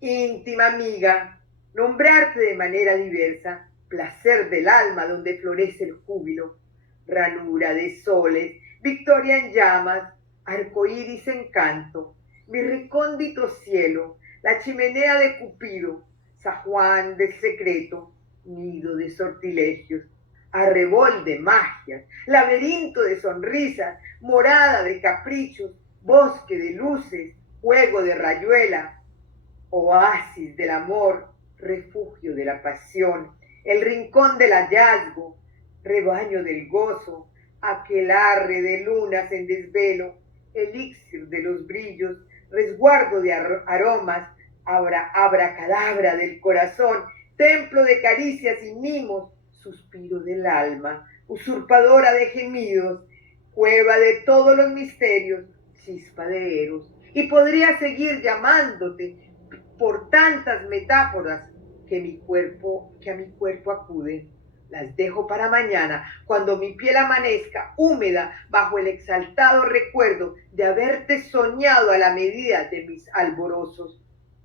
Íntima amiga, nombrarte de manera diversa, placer del alma donde florece el júbilo, ranura de soles, victoria en llamas, arcoíris en canto, mi recóndito cielo, la chimenea de Cupido, zaguán del secreto, nido de sortilegios, arrebol de magias, laberinto de sonrisas, morada de caprichos, bosque de luces, juego de rayuela, oasis del amor, refugio de la pasión, el rincón del hallazgo, rebaño del gozo, aquelarre de lunas en desvelo, elixir de los brillos, resguardo de aromas, abracadabra del corazón, templo de caricias y mimos, suspiro del alma, usurpadora de gemidos, cueva de todos los misterios, chispa de Eros. Y podría seguir llamándote por tantas metáforas que a mi cuerpo acuden. Las dejo para mañana, cuando mi piel amanezca húmeda bajo el exaltado recuerdo de haberte soñado a la medida de mis alborosos.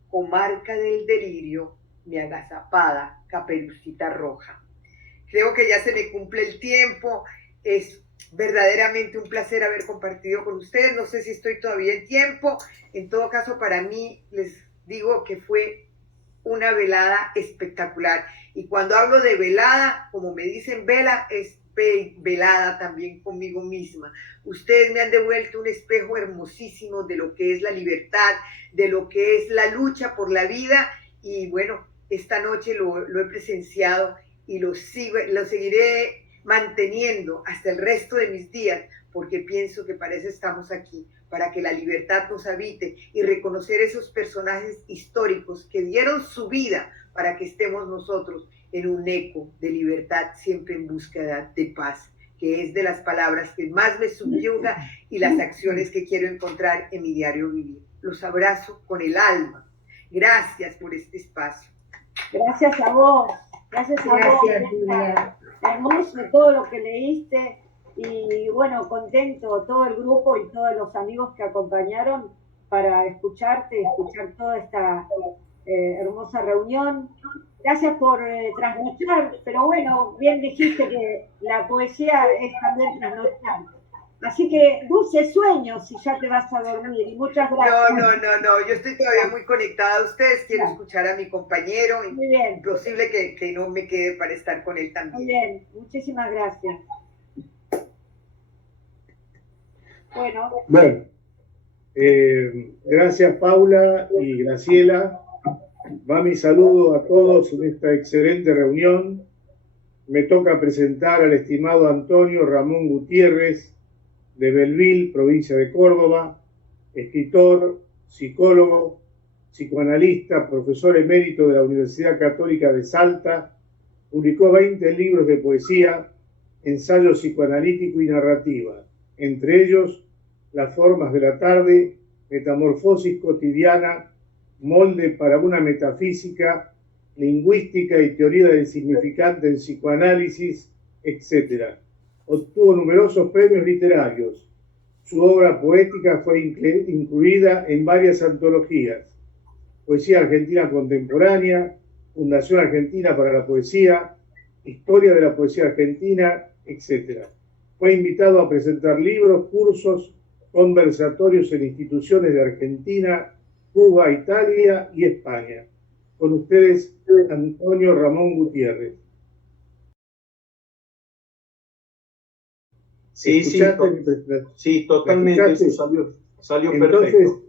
Comarca del delirio, mi agazapada caperucita roja. Creo que ya se me cumple el tiempo. Es verdaderamente un placer haber compartido con ustedes. No sé si estoy todavía en tiempo. En todo caso, para mí, les digo que fue una velada espectacular. Y cuando hablo de velada, como me dicen vela, es velada también conmigo misma. Ustedes me han devuelto un espejo hermosísimo de lo que es la libertad, de lo que es la lucha por la vida. Y bueno, esta noche lo he presenciado y lo seguiré manteniendo hasta el resto de mis días, porque pienso que para eso estamos aquí, para que la libertad nos habite y reconocer esos personajes históricos que dieron su vida para que estemos nosotros en un eco de libertad, siempre en búsqueda de paz, que es de las palabras que más me subyuga y las acciones que quiero encontrar en mi diario vivir. Los abrazo con el alma. Gracias por este espacio. Gracias a vos. Gracias a vos. Julia. Hermoso todo lo que leíste. Y bueno, contento todo el grupo y todos los amigos que acompañaron para escucharte y escuchar toda esta hermosa reunión. Gracias por trasnochar, pero bueno, bien dijiste que la poesía es también trasnochar. Así que dulces sueños si ya te vas a dormir y muchas gracias. No, yo estoy todavía muy conectada a ustedes, quiero escuchar a mi compañero. Muy bien. Imposible que no me quede para estar con él también. Muy bien, muchísimas gracias. Bueno, gracias Paula y Graciela. Va mi saludo a todos en esta excelente reunión. Me toca presentar al estimado Antonio Ramón Gutiérrez de Belville, provincia de Córdoba, escritor, psicólogo, psicoanalista, profesor emérito de la Universidad Católica de Salta. Publicó 20 libros de poesía, ensayo psicoanalítico y narrativa, entre ellos Las formas de la tarde, Metamorfosis cotidiana, Molde para una metafísica, Lingüística y teoría del significante en psicoanálisis, etc. Obtuvo numerosos premios literarios. Su obra poética fue incluida en varias antologías: Poesía Argentina Contemporánea, Fundación Argentina para la Poesía, Historia de la Poesía Argentina, etc. Fue invitado a presentar libros, cursos, conversatorios en instituciones de Argentina, Cuba, Italia y España. Con ustedes, Antonio Ramón Gutiérrez. Sí, totalmente. Eso salió perfecto.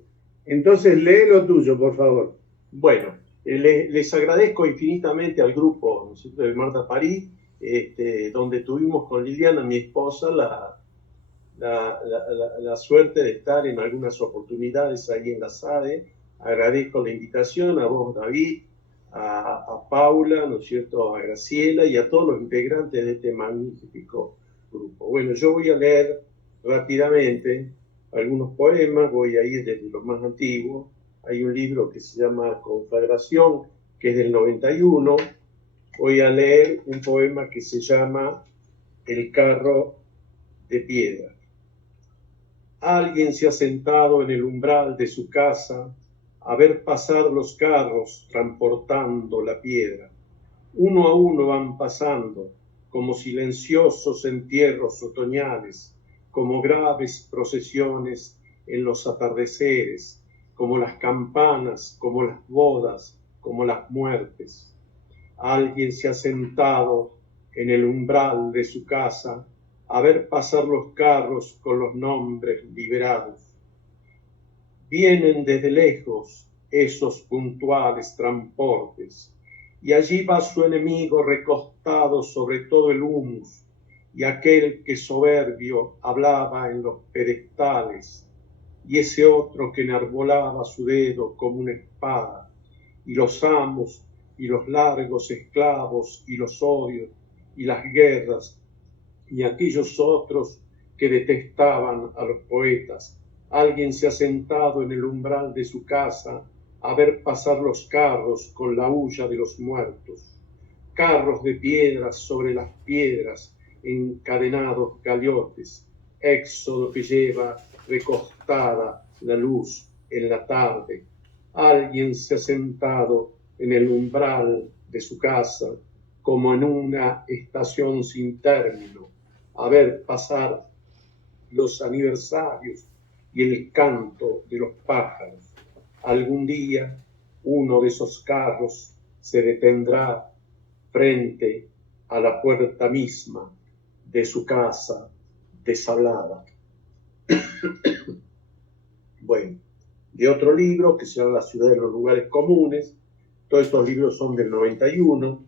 Entonces, lee lo tuyo, por favor. Bueno, les agradezco infinitamente al grupo de Marta París, donde tuvimos con Liliana, mi esposa, la suerte de estar en algunas oportunidades ahí en la SADE. Agradezco la invitación a vos, David, a Paula, ¿no es cierto?, a Graciela y a todos los integrantes de este magnífico grupo. Bueno, yo voy a leer rápidamente algunos poemas, voy a ir desde los más antiguos. Hay un libro que se llama Conflagración, que es del 91. Voy a leer un poema que se llama El carro de piedra. Alguien se ha sentado en el umbral de su casa a ver pasar los carros transportando la piedra. Uno a uno van pasando, como silenciosos entierros otoñales, como graves procesiones en los atardeceres, como las campanas, como las bodas, como las muertes. Alguien se ha sentado en el umbral de su casa a ver pasar los carros con los nombres liberados. Vienen desde lejos esos puntuales transportes y allí va su enemigo recostado sobre todo el humus, y aquel que soberbio hablaba en los pedestales, y ese otro que enarbolaba su dedo como una espada, y los amos, y los largos esclavos, y los odios, y las guerras, y aquellos otros que detestaban a los poetas. Alguien se ha sentado en el umbral de su casa a ver pasar los carros con la hulla de los muertos, carros de piedras sobre las piedras, encadenados galeotes, éxodo que lleva recostada la luz en la tarde. Alguien se ha sentado en el umbral de su casa, como en una estación sin término, a ver pasar los aniversarios y el canto de los pájaros. Algún día uno de esos carros se detendrá frente a la puerta misma de su casa desablada. Bueno, de otro libro que se llama La ciudad de los lugares comunes. Todos estos libros son del 91.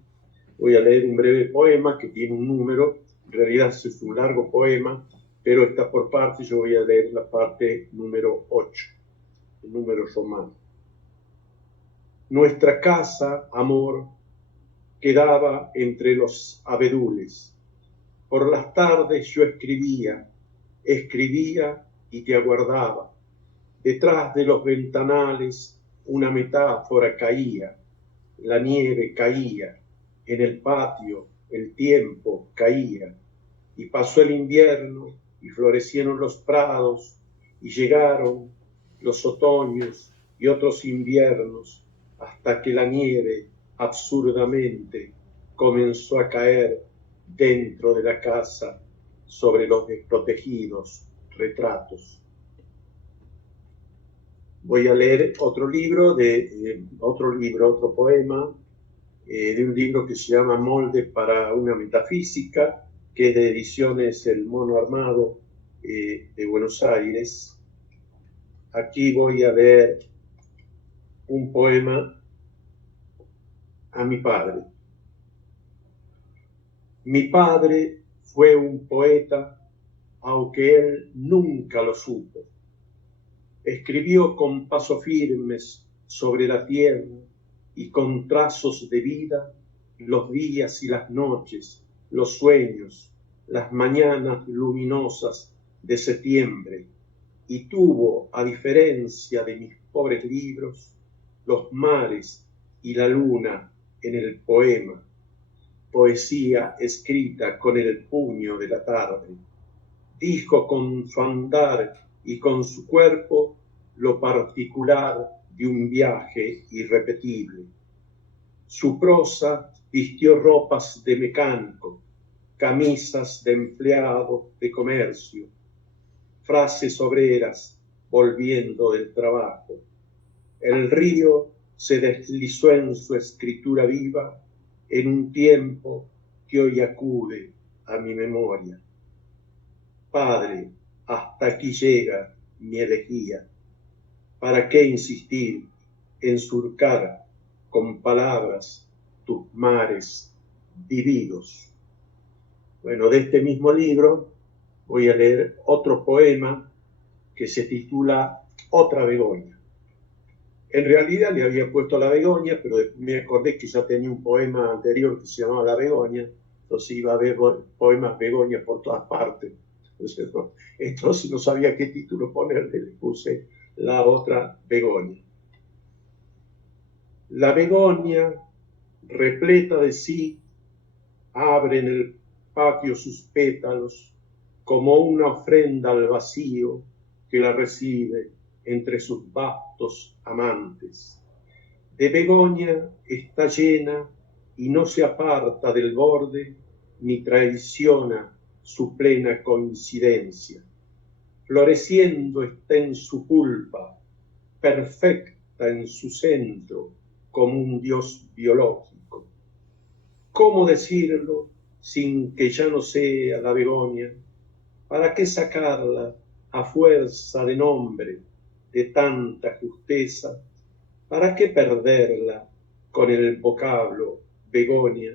Voy a leer un breve poema que tiene un número. En realidad es un largo poema, pero está por partes. Yo voy a leer la parte número 8, el número romano. Nuestra casa, amor, quedaba entre los abedules. Por las tardes yo escribía y te aguardaba. Detrás de los ventanales una metáfora caía, la nieve caía, en el patio el tiempo caía, y pasó el invierno y florecieron los prados, y llegaron los otoños y otros inviernos, hasta que la nieve absurdamente comenzó a caer dentro de la casa sobre los desprotegidos retratos. Voy a leer otro libro, otro poema, de un libro que se llama Molde para una metafísica, que es de Ediciones El Mono Armado, de Buenos Aires. Aquí voy a leer un poema a mi padre. Mi padre fue un poeta, aunque él nunca lo supo. Escribió con pasos firmes sobre la tierra y con trazos de vida los días y las noches, los sueños, las mañanas luminosas de septiembre, y tuvo, a diferencia de mis pobres libros, los mares y la luna en el poema, poesía escrita con el puño de la tarde. Dijo con su andar y con su cuerpo lo particular de un viaje irrepetible. Su prosa vistió ropas de mecánico, camisas de empleado de comercio, frases obreras volviendo del trabajo. El río se deslizó en su escritura viva en un tiempo que hoy acude a mi memoria. Padre, hasta aquí llega mi elegía. ¿Para qué insistir en surcar con palabras tus mares vividos? Bueno, de este mismo libro voy a leer otro poema que se titula Otra Begoña. En realidad le había puesto La Begoña, pero me acordé que ya tenía un poema anterior que se llamaba La Begoña, entonces iba a haber poemas Begoña por todas partes. Entonces no sabía qué título ponerle, le puse La Otra Begoña. La begoña, repleta de sí, abre en el patio sus pétalos como una ofrenda al vacío que la recibe entre sus vastos amantes. De begoña está llena y no se aparta del borde ni traiciona su plena coincidencia. Floreciendo está en su pulpa, perfecta en su centro, como un dios biológico. ¿Cómo decirlo sin que ya no sea la begoña? ¿Para qué sacarla a fuerza de nombre de tanta justeza? ¿Para qué perderla con el vocablo begonia.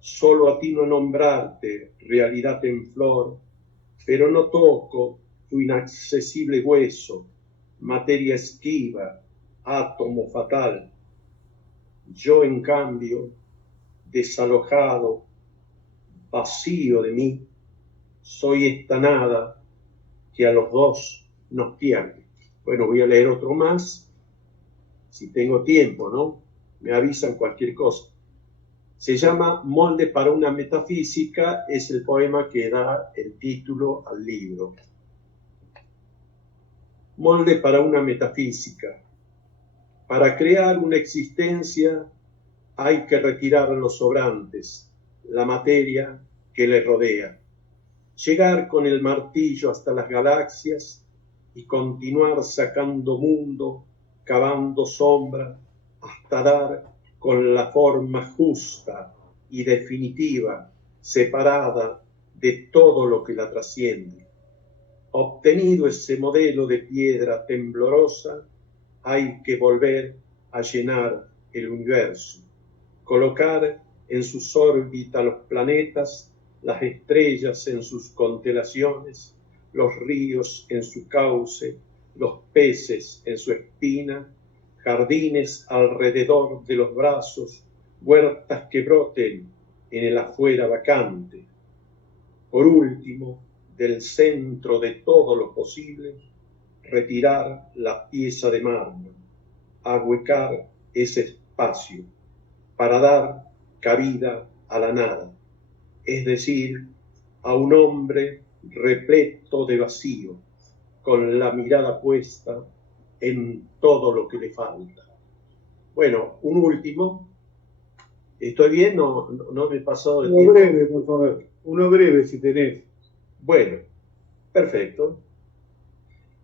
Solo atino a nombrarte, realidad en flor, pero no toco tu inaccesible hueso, materia esquiva, átomo fatal. Yo, en cambio, desalojado, vacío de mí, soy esta nada que a los dos nos pierde. Bueno, voy a leer otro más, si tengo tiempo, ¿no? Me avisan cualquier cosa. Se llama Molde para una metafísica, es el poema que da el título al libro. Molde para una metafísica. Para crear una existencia hay que retirar los sobrantes, la materia que le rodea, llegar con el martillo hasta las galaxias y continuar sacando mundo, cavando sombra, hasta dar con la forma justa y definitiva, separada de todo lo que la trasciende. Obtenido ese modelo de piedra temblorosa, hay que volver a llenar el universo, colocar en sus órbitas los planetas, las estrellas en sus constelaciones, los ríos en su cauce, los peces en su espina, jardines alrededor de los brazos, huertas que broten en el afuera vacante. Por último, del centro de todo lo posible, retirar la pieza de mármol, ahuecar ese espacio para dar cabida a la nada, es decir, a un hombre repleto de vacío, con la mirada puesta en todo lo que le falta. Bueno, un último. ¿Estoy bien? No me he pasado de tiempo. Uno breve, por favor. Uno breve, si tenés. Bueno, perfecto.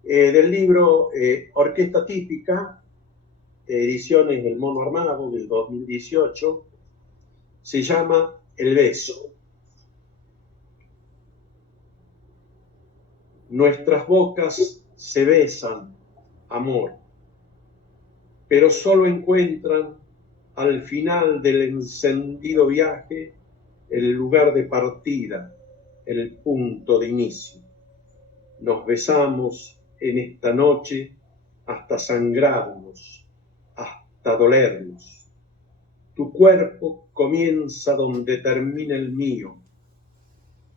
Del libro Orquesta Típica, ediciones del Mono Armado del 2018, se llama El beso. Nuestras bocas se besan, amor, pero solo encuentran al final del encendido viaje el lugar de partida, el punto de inicio. Nos besamos en esta noche hasta sangrarnos, hasta dolernos. Tu cuerpo comienza donde termina el mío.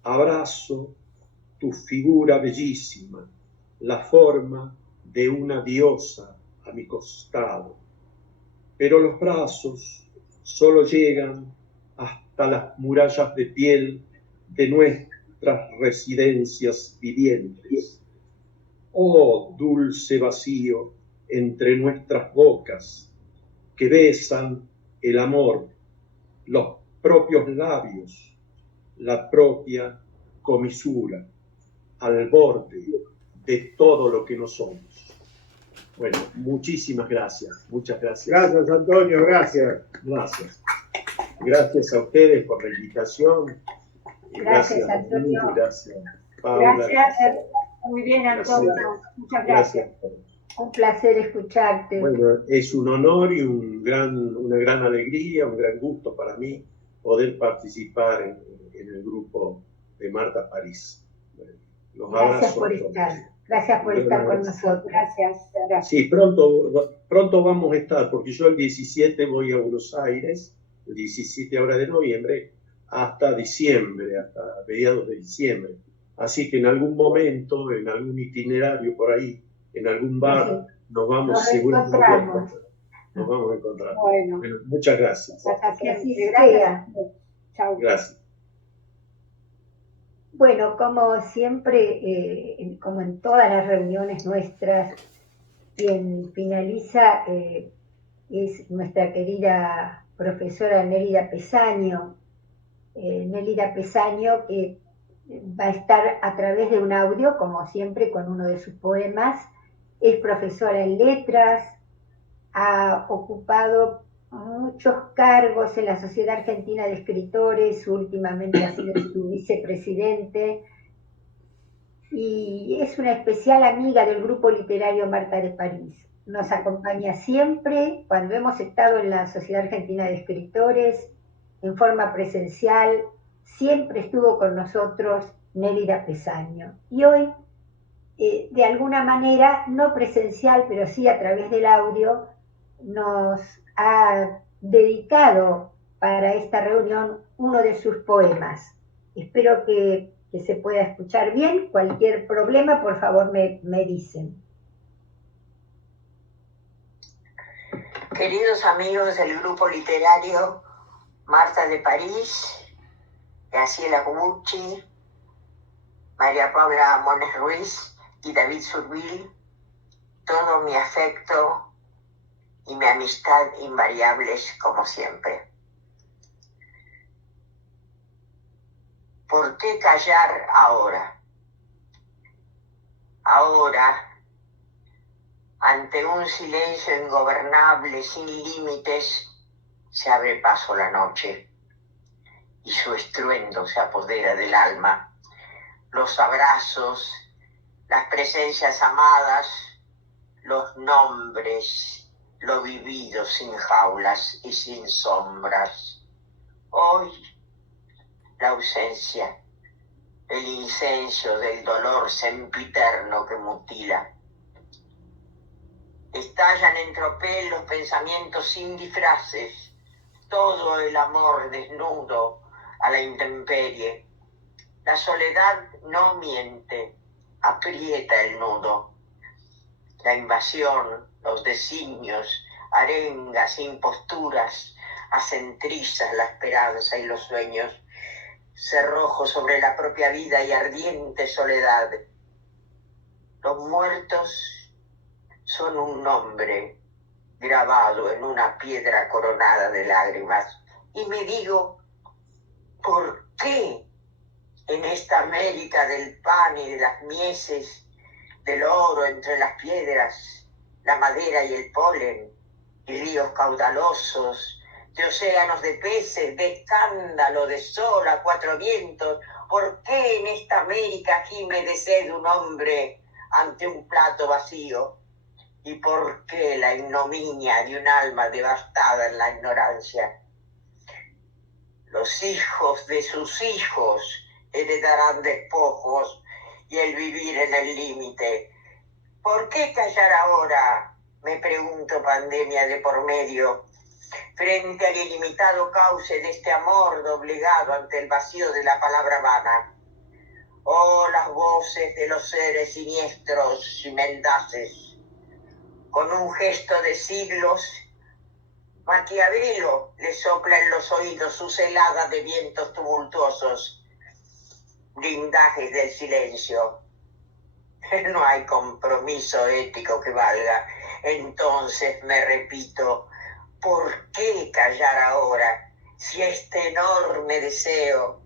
Abrazo tu figura bellísima, la forma de una diosa a mi costado. Pero los brazos solo llegan hasta las murallas de piel de nuestras residencias vivientes. Oh, dulce vacío entre nuestras bocas, que besan el amor, los propios labios, la propia comisura, al borde de todo lo que no somos. Bueno, muchísimas gracias, muchas gracias. Gracias, Antonio, gracias. Gracias. Gracias a ustedes por la invitación. Gracias, Antonio. Gracias, Paula. Gracias. Muy bien, Antonio. Muchas gracias. Un placer escucharte. Bueno, es un honor y una gran alegría, un gran gusto para mí poder participar en el grupo de Marta París. Los Gracias abrazo por a todos. estar. Gracias por estar con nosotros. Gracias. Sí, pronto vamos a estar, porque yo el 17 voy a Buenos Aires, el 17 ahora de noviembre, hasta diciembre, hasta mediados de diciembre. Así que en algún momento, en algún itinerario por ahí, en algún bar, nos vamos seguramente a encontrar. Nos vamos a encontrar. Bueno, muchas gracias. Gracias. Chao. Gracias. Bueno, como siempre, como en todas las reuniones nuestras, quien finaliza es nuestra querida profesora Nélida Pesaño. Nélida Pesaño, que va a estar a través de un audio, como siempre, con uno de sus poemas. Es profesora en letras, ha ocupado muchos cargos en la Sociedad Argentina de Escritores, últimamente ha sido su vicepresidente, y es una especial amiga del grupo literario Marta de París. nos acompaña siempre cuando hemos estado en la Sociedad Argentina de Escritores, en forma presencial, siempre estuvo con nosotros Nélida Pesaño. Y hoy, de alguna manera, no presencial, pero sí a través del audio, nos ha dedicado para esta reunión uno de sus poemas. Espero que se pueda escuchar bien. Cualquier problema, por favor, me dicen. Queridos amigos del grupo literario Marta de París, Graciela Gucci, María Paula Mones Ruiz y David Surville, todo mi afecto y mi amistad invariables como siempre. ¿Por qué callar ahora? Ahora, ante un silencio ingobernable sin límites, se abre paso la noche y su estruendo se apodera del alma. Los abrazos, las presencias amadas, los nombres, lo vivido sin jaulas y sin sombras. Hoy, la ausencia, el incenso del dolor sempiterno que mutila. Estallan en tropel los pensamientos sin disfraces, todo el amor desnudo a la intemperie. La soledad no miente, aprieta el nudo. La invasión, los designios, arengas, imposturas, hacen trizas la esperanza y los sueños. Cerrojo sobre la propia vida y ardiente soledad. Los muertos son un nombre grabado en una piedra coronada de lágrimas. Y me digo, ¿por qué en esta América del pan y de las mieses, del oro entre las piedras, la madera y el polen, y ríos caudalosos, de océanos de peces, de escándalo, de sol a cuatro vientos? ¿Por qué en esta América gime de sed un hombre ante un plato vacío? ¿Y por qué la ignominia de un alma devastada en la ignorancia? Los hijos de sus hijos heredarán despojos y el vivir en el límite. ¿Por qué callar ahora? Me pregunto, pandemia de por medio, frente al ilimitado cauce de este amor doblegado ante el vacío de la palabra vana. Oh, las voces de los seres siniestros y mendaces. Con un gesto de siglos, Maquiavelo le sopla en los oídos sus heladas de vientos tumultuosos, blindajes del silencio. No hay compromiso ético que valga. Entonces me repito, ¿por qué callar ahora? Si este enorme deseo,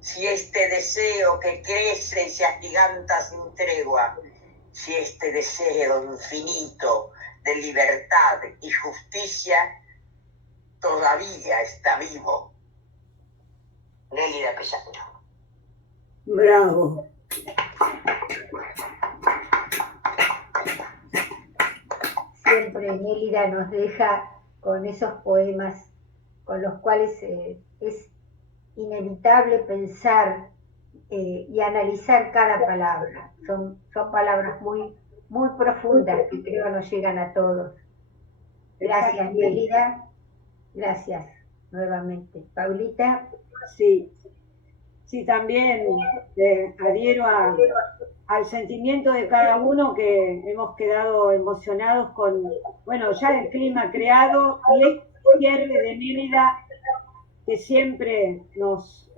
si este deseo que crece y se agiganta sin tregua, si este deseo infinito de libertad y justicia todavía está vivo. Nélida Pesaño. Bravo. Siempre Nélida nos deja con esos poemas con los cuales es inevitable pensar y analizar cada palabra. Son palabras muy profundas que creo nos llegan a todos. Gracias, Nélida. Gracias nuevamente. Paulita. Sí, también adhiero al sentimiento de cada uno, que hemos quedado emocionados con, bueno, ya el clima creado y este cierre de Nélida que siempre nos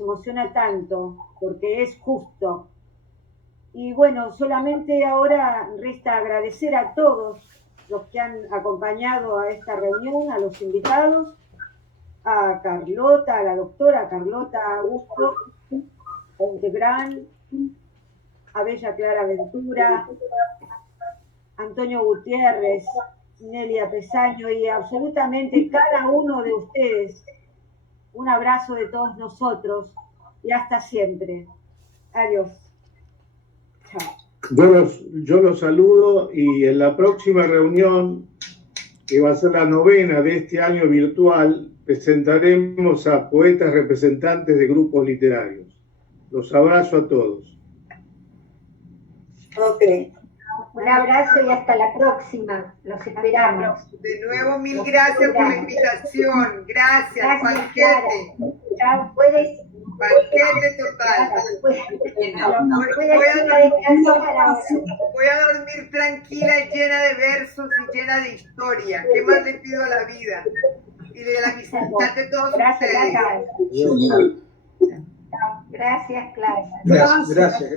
emociona tanto, porque es justo. Y bueno, solamente ahora resta agradecer a todos los que han acompañado a esta reunión, a los invitados, a Carlota, a la doctora Carlota Augusto Ontegrán, a Bella Clara Ventura, Antonio Gutiérrez, Nélida Pesaño y absolutamente cada uno de ustedes. Un abrazo de todos nosotros y hasta siempre. Adiós. Chao. Yo los saludo y en la próxima reunión, que va a ser la 9ª de este año virtual, presentaremos a poetas representantes de grupos literarios. Los abrazo a todos. Ok. Un abrazo y hasta la próxima. Los esperamos. De nuevo, mil gracias por la invitación. Gracias, banquete. Ya puedes. Banquete total. Voy a dormir tranquila, llena de versos y llena de historia. ¿Qué más le pido a la vida? Y de la amistad de todos ustedes. Gracias, Clara. Gracias.